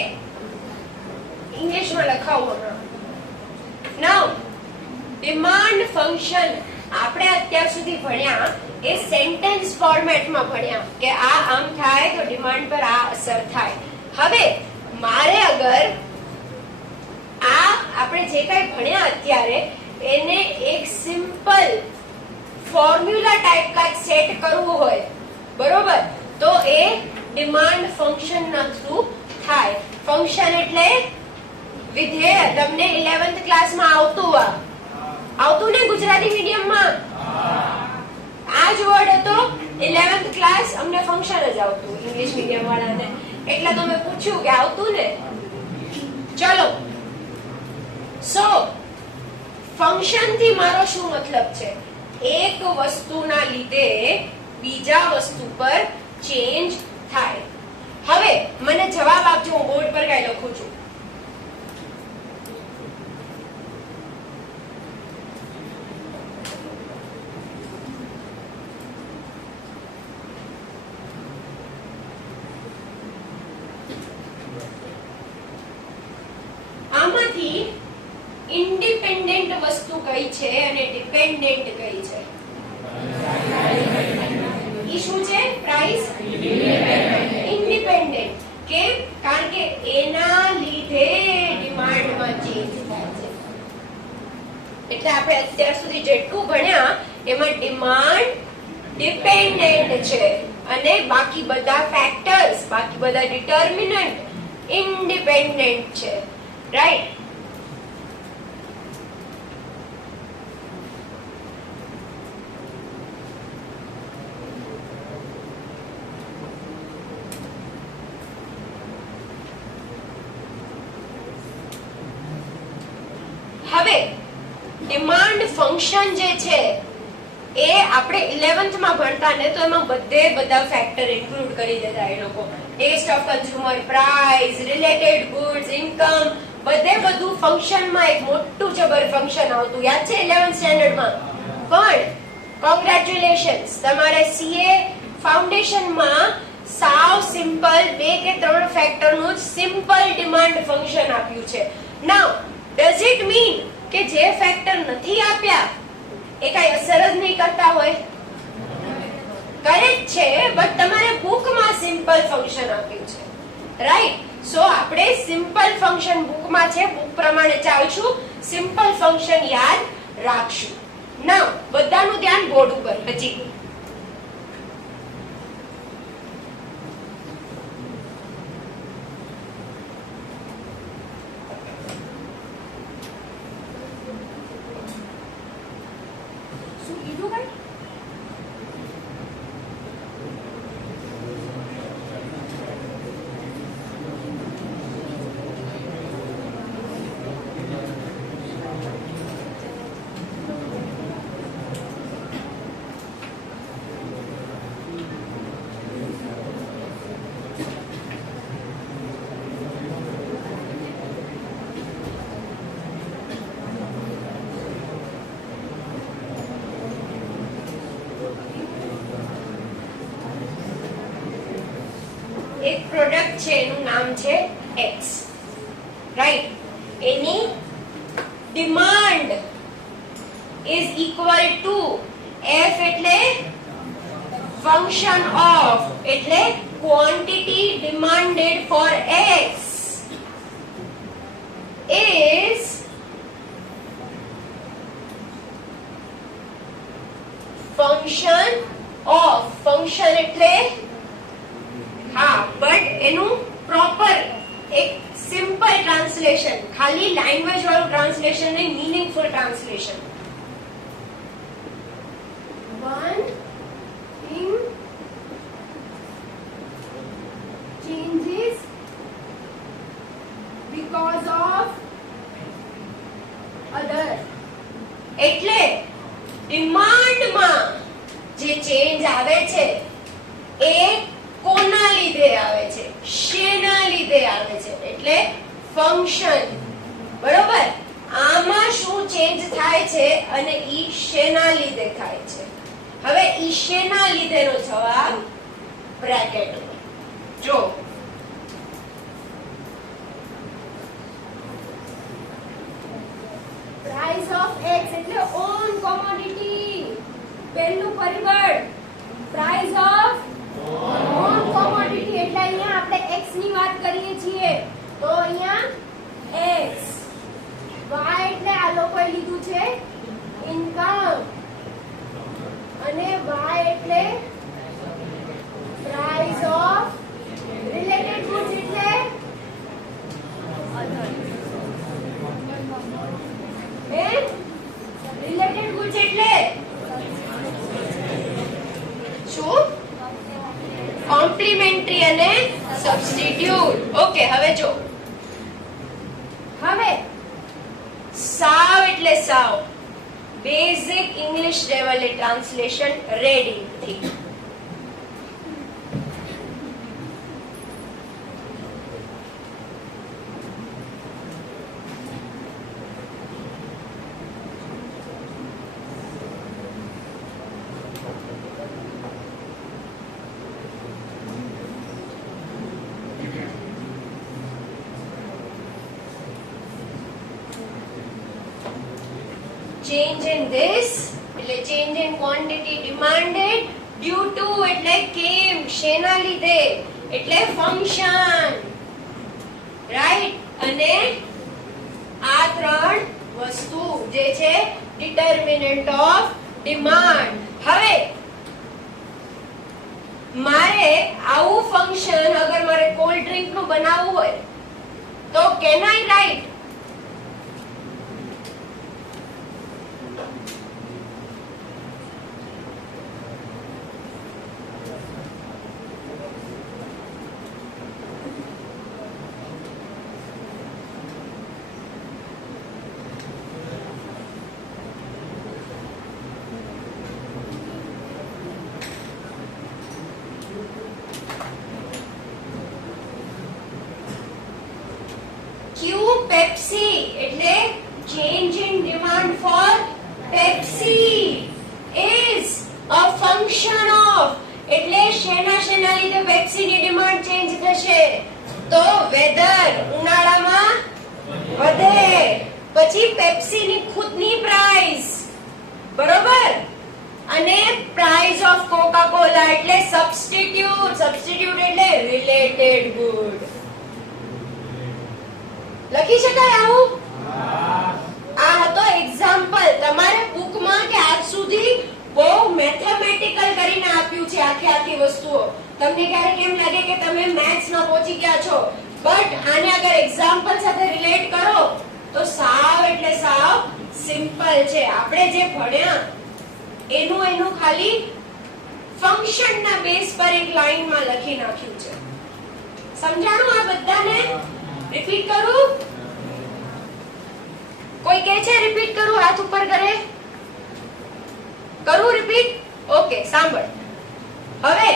ઇંગ્લિશમાં લખાવું. નાઉ ડિમાન્ડ ફંક્શન આપણે અત્યાર સુધી ભણ્યા એ સેન્ટેન્સ ફોર્મેટમાં ભણ્યા કે આ આમ થાય તો ડિમાન્ડ પર આ અસર થાય. હવે મારે અગર આ આપણે જે કઈ ભણ્યા અત્યારે એને એક સિમ્પલ ફોર્મ્યુલા ટાઈપ કાંઈક સેટ કરવું હોય, બરોબર, તો એ ડિમાન્ડ ફંક્શન ના થ્રુ થાય. ફંક્શન એટલે વિધેય. તમને 11th ક્લાસમાં આવતું ને ગુજરાતી મીડિયમમાં? આ જ વર્ડ હતો 11th ક્લાસ. અમને ફંક્શન જ આવતું ઇંગ્લિશ મીડિયમ વાળાને, એટલે તો મેં પૂછ્યું કે આવતું ને. ચલો, સો ફંક્શન થી મારો શું મતલબ છે? એક વસ્તુના લીધે બીજા વસ્તુ પર ચેન્જ થાય. હવે મને જવાબ આપજો, હું બોર્ડ પર કઈ લખું છું. આમાંથી ઇન્ડિપેન્ડન્ટ વસ્તુ કઈ છે અને ડિપેન્ડન્ટ કઈ છે? ઈ શું છે? Price independent. કેમ? કારણ કે એના લીધે ડિમાન્ડમાં ચેન્જ થાય છે. એટલે આપણે અત્યાર સુધી જેટલું ભણ્યા એમાં ડિમાન્ડ ડિપેન્ડન્ટ છે અને બાકી બધા ફેક્ટર્સ, બાકી બધા ડિટર્મિનન્ટ ઇન્ડિપેન્ડન્ટ છે. રાઈટ? હવે ડિમાન્ડ ફંક્શન જે છે એ આપણે 11th માં ભણતા ને તો એમાં બધા ફેક્ટર ઇન્ક્લુડ કરી દેતા એ લોકો. Taste of consumer, price, related goods, income, બધું ફંક્શનમાં એક મોટું જબર ફંક્શન આવતું. યાદ છે 11th સ્ટેન્ડર્ડમાં? પણ કોંગ્રેચ્યુલેશન્સ, તમારે સીએ ફાઉન્ડેશનમાં સાવ સિમ્પલ 2 કે 3 ફેક્ટરનું જ સિમ્પલ ડિમાન્ડ ફંક્શન આપ્યું છે. નાઉ ડઝ ઇટ મીન કે જે ફેક્ટર નથી આપ્યા એ કઈ અસર જ નહીં કરતા હોય? કરે જ છે, બટ તમારે બુકમાં સિમ્પલ ફંક્શન આપ્યું છે. રાઈટ? સો આપણે સિમ્પલ ફંક્શન બુકમાં છે, બુક પ્રમાણે ચાલશું, સિમ્પલ ફંક્શન યાદ રાખશું. નાઉ બધાનું ધ્યાન બોર્ડ ઉપર. હજી શું કીધું ભાઈ? એક પ્રોડક્ટ છે એનું નામ છે X. રાઈટ? એની demand is equal to F એટલે ફંક્શન ઓફ, એટલે quantity demanded for X is function of. Function એટલે હા, બટ એનું પ્રોપર એક સિમ્પલ ટ્રાન્સલેશન, ખાલી લેંગ્વેજ વાળું ટ્રાન્સલેશન નહીં, meaningful translation. One thing changes because of other. એટલે ડિમાન્ડમાં જે ચેન્જ આવે છે એ કોના લીધે આવે છે? શેના લીધે આવે છે? એટલે ફંક્શન. બરોબર? આમાં શું ચેન્જ થાય છે અને ઈ શેના લીધે થાય છે? હવે ઈ શેના લીધેનો જવાબ બ્રેકેટમાં જો. પ્રાઇસ ઓફ X એટલે ઓન કોમોડિટી, પહેલું પરિબળ પ્રાઇસ ઓફ નોન કોમોડિટી એટલે અહીંયા આપણે x ની વાત કરીએ છીએ તો અહીંયા x y એટલે આ લોકોએ લીધું છે ઇન્કમ અને y એટલે પ્રાઇસ ઓફ રિલેટેડ ગુડ્સ એટલે રિલેટેડ ગુડ્સ એટલે શું કોમ્પ્લિમેન્ટરી અને સબસ્ટિટ્યુટ ઓકે હવે જો હવે સાવ એટલે સાવ બેઝિક ઇંગ્લિશ લેવલે ટ્રાન્સલેશન રેડી થી change in this એટલે change in quantity demanded due to એટલે કેમ શેના લીધે એટલે ફંક્શન રાઈટ અને આ ત્રણ વસ્તુ જે છે ડિટર્મિનન્ટ ઓફ ડિમાન્ડ હવે મારે આવું ફંક્શન અગર મારે કોલ્ડ ડ્રિંક નું બનાવવું હોય તો કેન આઈ રાઈટ Pepsi એટલે change in demand for Pepsi is a function of એટલે શેના લીધે Pepsi ની ડિમાન્ડ ચેન્જ થશે તો વેધર ઉનાળામાં વધે પછી Pepsi ની ખુદની પ્રાઇસ બરોબર અને પ્રાઇસ ઓફ કોકા કોલા એટલે સબસ્ટિટ્યુટ એટલે રિલેટેડ ગુડ લખી શકાય આવું આ હતો એક્ઝામ્પલ તમારે બુકમાં કે આજ સુધી બહુ મેથેમેટિકલ કરીને આપ્યું છે આખી વસ્તુઓ તમને ક્યારેક એમ લાગે કે તમે મેથ્સ માં પહોંચી ગયા છો બટ આને અગર એક્ઝામ્પલ સાથે રિલેટ કરો તો સાવ એટલે સાવ સિમ્પલ છે આપણે જે ભણ્યા એનું ખાલી ફંક્શનના બેઝ પર એક લાઈનમાં લખી નાખ્યું છે સમજાણું આ બધાને રિપીટ કરું કોઈ કહે છે રિપીટ કરું હાથ ઉપર કરે કરું રિપીટ ઓકે સાંભળ હવે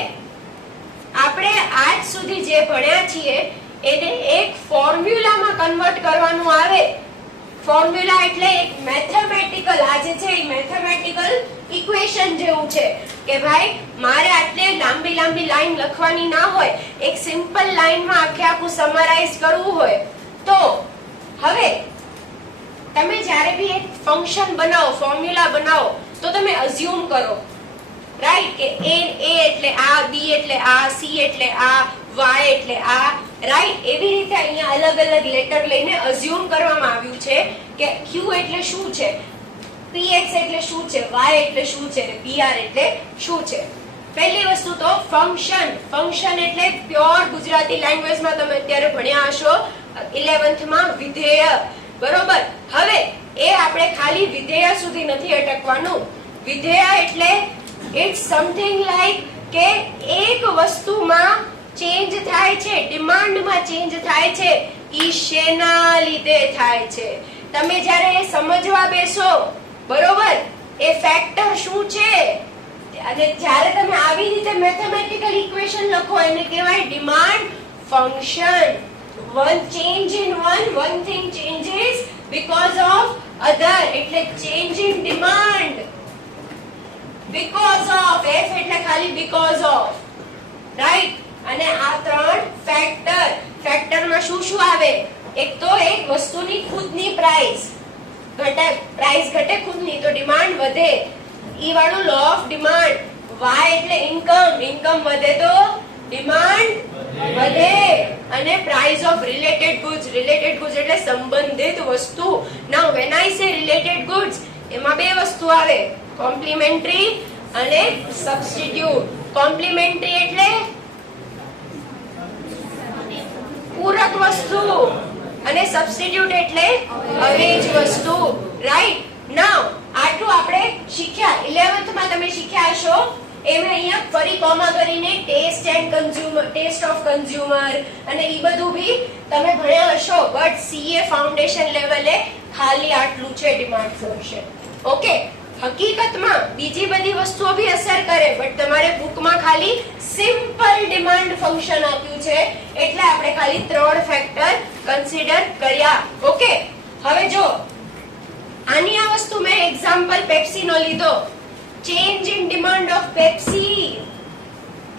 આપણે આજ સુધી જે ભણ્યા છીએ એને એક ફોર્મ્યુલામાં કન્વર્ટ કરવાનું આવે ફોર્મ્યુલા એટલે એક મેથેમેટિકલ આ જે છે એ મેથેમેટિકલ ઇક્વેશન જેવું છે કે ભાઈ મારે આટલે લાંબી લાઈન લખવાની ના હોય એક સિમ્પલ લાઈનમાં આખું સમરાઇઝ કરવું હોય તો હવે તમે જ્યારે બી એક ફંક્શન બનાવો ફોર્મ્યુલા બનાવો તો તમે અઝ્યુમ કરો રાઈટ કે a એટલે આ b એટલે આ c એટલે આ y એટલે આ રાઈટ એવી રીતે અહીંયા અલગ લેટર લઈને અઝ્યુમ કરવામાં આવ્યું છે કે q એટલે શું છે px એટલે શું છે y એટલે શું છે અને pr એટલે શું છે પહેલી વસ્તુ તો ફંક્શન એટલે પ્યોર ગુજરાતી લેંગ્વેજમાં તમે અત્યારે ભણ્યા હશો 11th માં વિધેય બરોબર હવે એ આપણે ખાલી વિધેય સુધી નથી અટકવાનું વિધેય એટલે ઇટ્સ સમથિંગ લાઈક કે એક વસ્તુમાં ચેન્જ થાય છે ડિમાન્ડમાં ચેન્જ થાય છે ઈ શેના લીધે થાય છે તમે જ્યારે સમજવા બેસો બરોબર એ ફેક્ટર શું છે અને જ્યારે તમે આવી રીતે મેથેમેટિકલ ઇક્વેશન લખો એને કહેવાય demand function one change in one thing changes because of other એટલે change in demand because of f એટલે ખાલી because of right અને આ ત્રણ ફેક્ટરમાં શું આવે એક તો એક વસ્તુની ખુદની પ્રાઇસ ઘટે ખુદની તો ડિમાન્ડ વધે ઈ વાળું લો ઓફ ડિમાન્ડ Y એટલે ઇન્કમ વધે તો ડિમાન્ડ વધે અને પ્રાઇસ ઓફ રિલેટેડ ગુડ્સ એટલે સંબંધિત વસ્તુ. નાઉ વેન આઈ સે રિલેટેડ ગુડ્સ એમાં બે વસ્તુ આવે, કોમ્પ્લિમેન્ટરી અને સબસ્ટિટ્યુટ. કોમ્પ્લિમેન્ટરી એટલે પૂરક વસ્તુ અને સબસ્ટિટ્યુટ એટલે હવે જ વસ્તુ. રાઈટ. નાઉ આટલું આપણે શીખ્યા. 11th માં તમે શીખ્યા હશો એમાં અહીંયા ફરી કોમા કરીને taste and consumer, taste of consumer અને ઈ બધું ભી તમે ભણ્યા હશો. બટ સીએ ફાઉન્ડેશન લેવલે ખાલી આટલું છે ડિમાન્ડ ફંક્શન. ઓકે. હકીકતમાં બીજી બધી વસ્તુઓ ભી અસર કરે, બટ તમારે બુકમાં ખાલી સિમ્પલ ડિમાન્ડ ફંક્શન આપ્યું છે એટલે આપણે ખાલી 3 ફેક્ટર કન્સિડર કર્યા. ઓકે. હવે જો આની આ વસ્તુ મેં એક્ઝામ્પલ પેપ્સી નો લીધો. Change in demand of Pepsi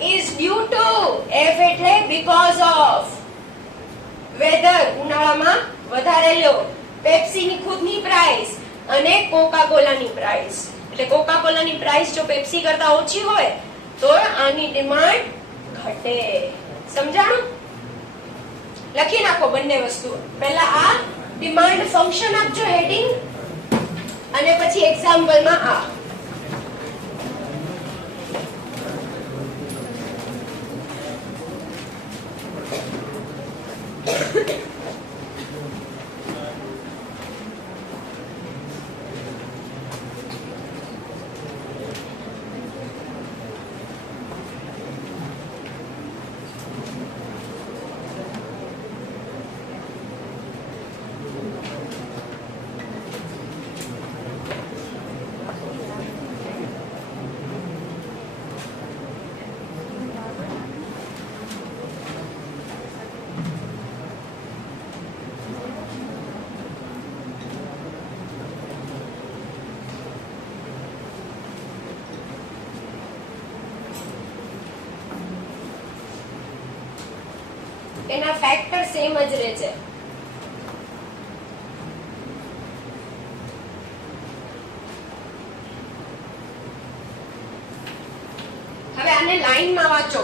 is due to, F એટલે because of, weather ઉનાળામાં વધારે લો, પેપ્સી ની ખુદની પ્રાઇસ અને કોકા કોલા ની પ્રાઇસ. એટલે કોકા કોલા ની પ્રાઇસ જો પેપ્સી કરતા ઓછી હોય તો આની ડિમાન્ડ ઘટે. સમજાણું? લખી નાખો બંને વસ્તુ. પહેલા આ ડિમાન્ડ ફંક્શન આપજો હેડિંગ અને પછી એક્ઝામ્પલમાં આ. એના ફેક્ટર સેમ જ રહે છે. હવે આને લાઈનમાં વાંચો.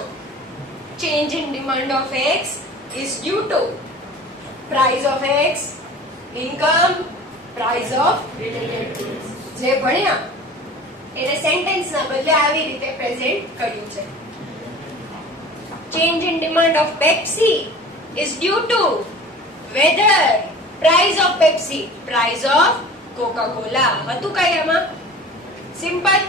Change in demand of x is due to price of x, income, price of related goods. જે ભણ્યા એને સેન્ટેન્સ ના બદલે આવી રીતે પ્રેઝન્ટ કર્યું છે. Change in demand of Pepsi is due to weather, price of Pepsi, price of Coca-Cola. હતું કઈ આમાં? સિમ્પલ.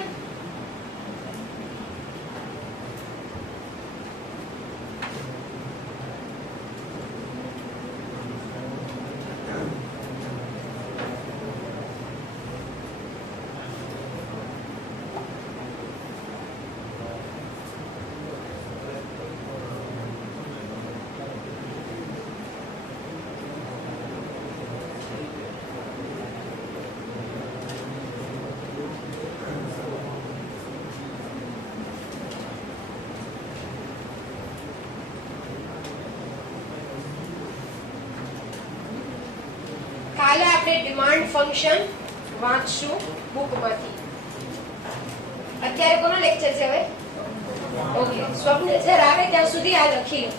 કાલે આપણે ડિમાન્ડ ફંક્શન વાંચશું બુકમાંથી. અત્યારે કોનો લેક્ચર છે હવે? ઓકે. સ્વપ્ન સર આવે ત્યાં સુધી આ લખી લો.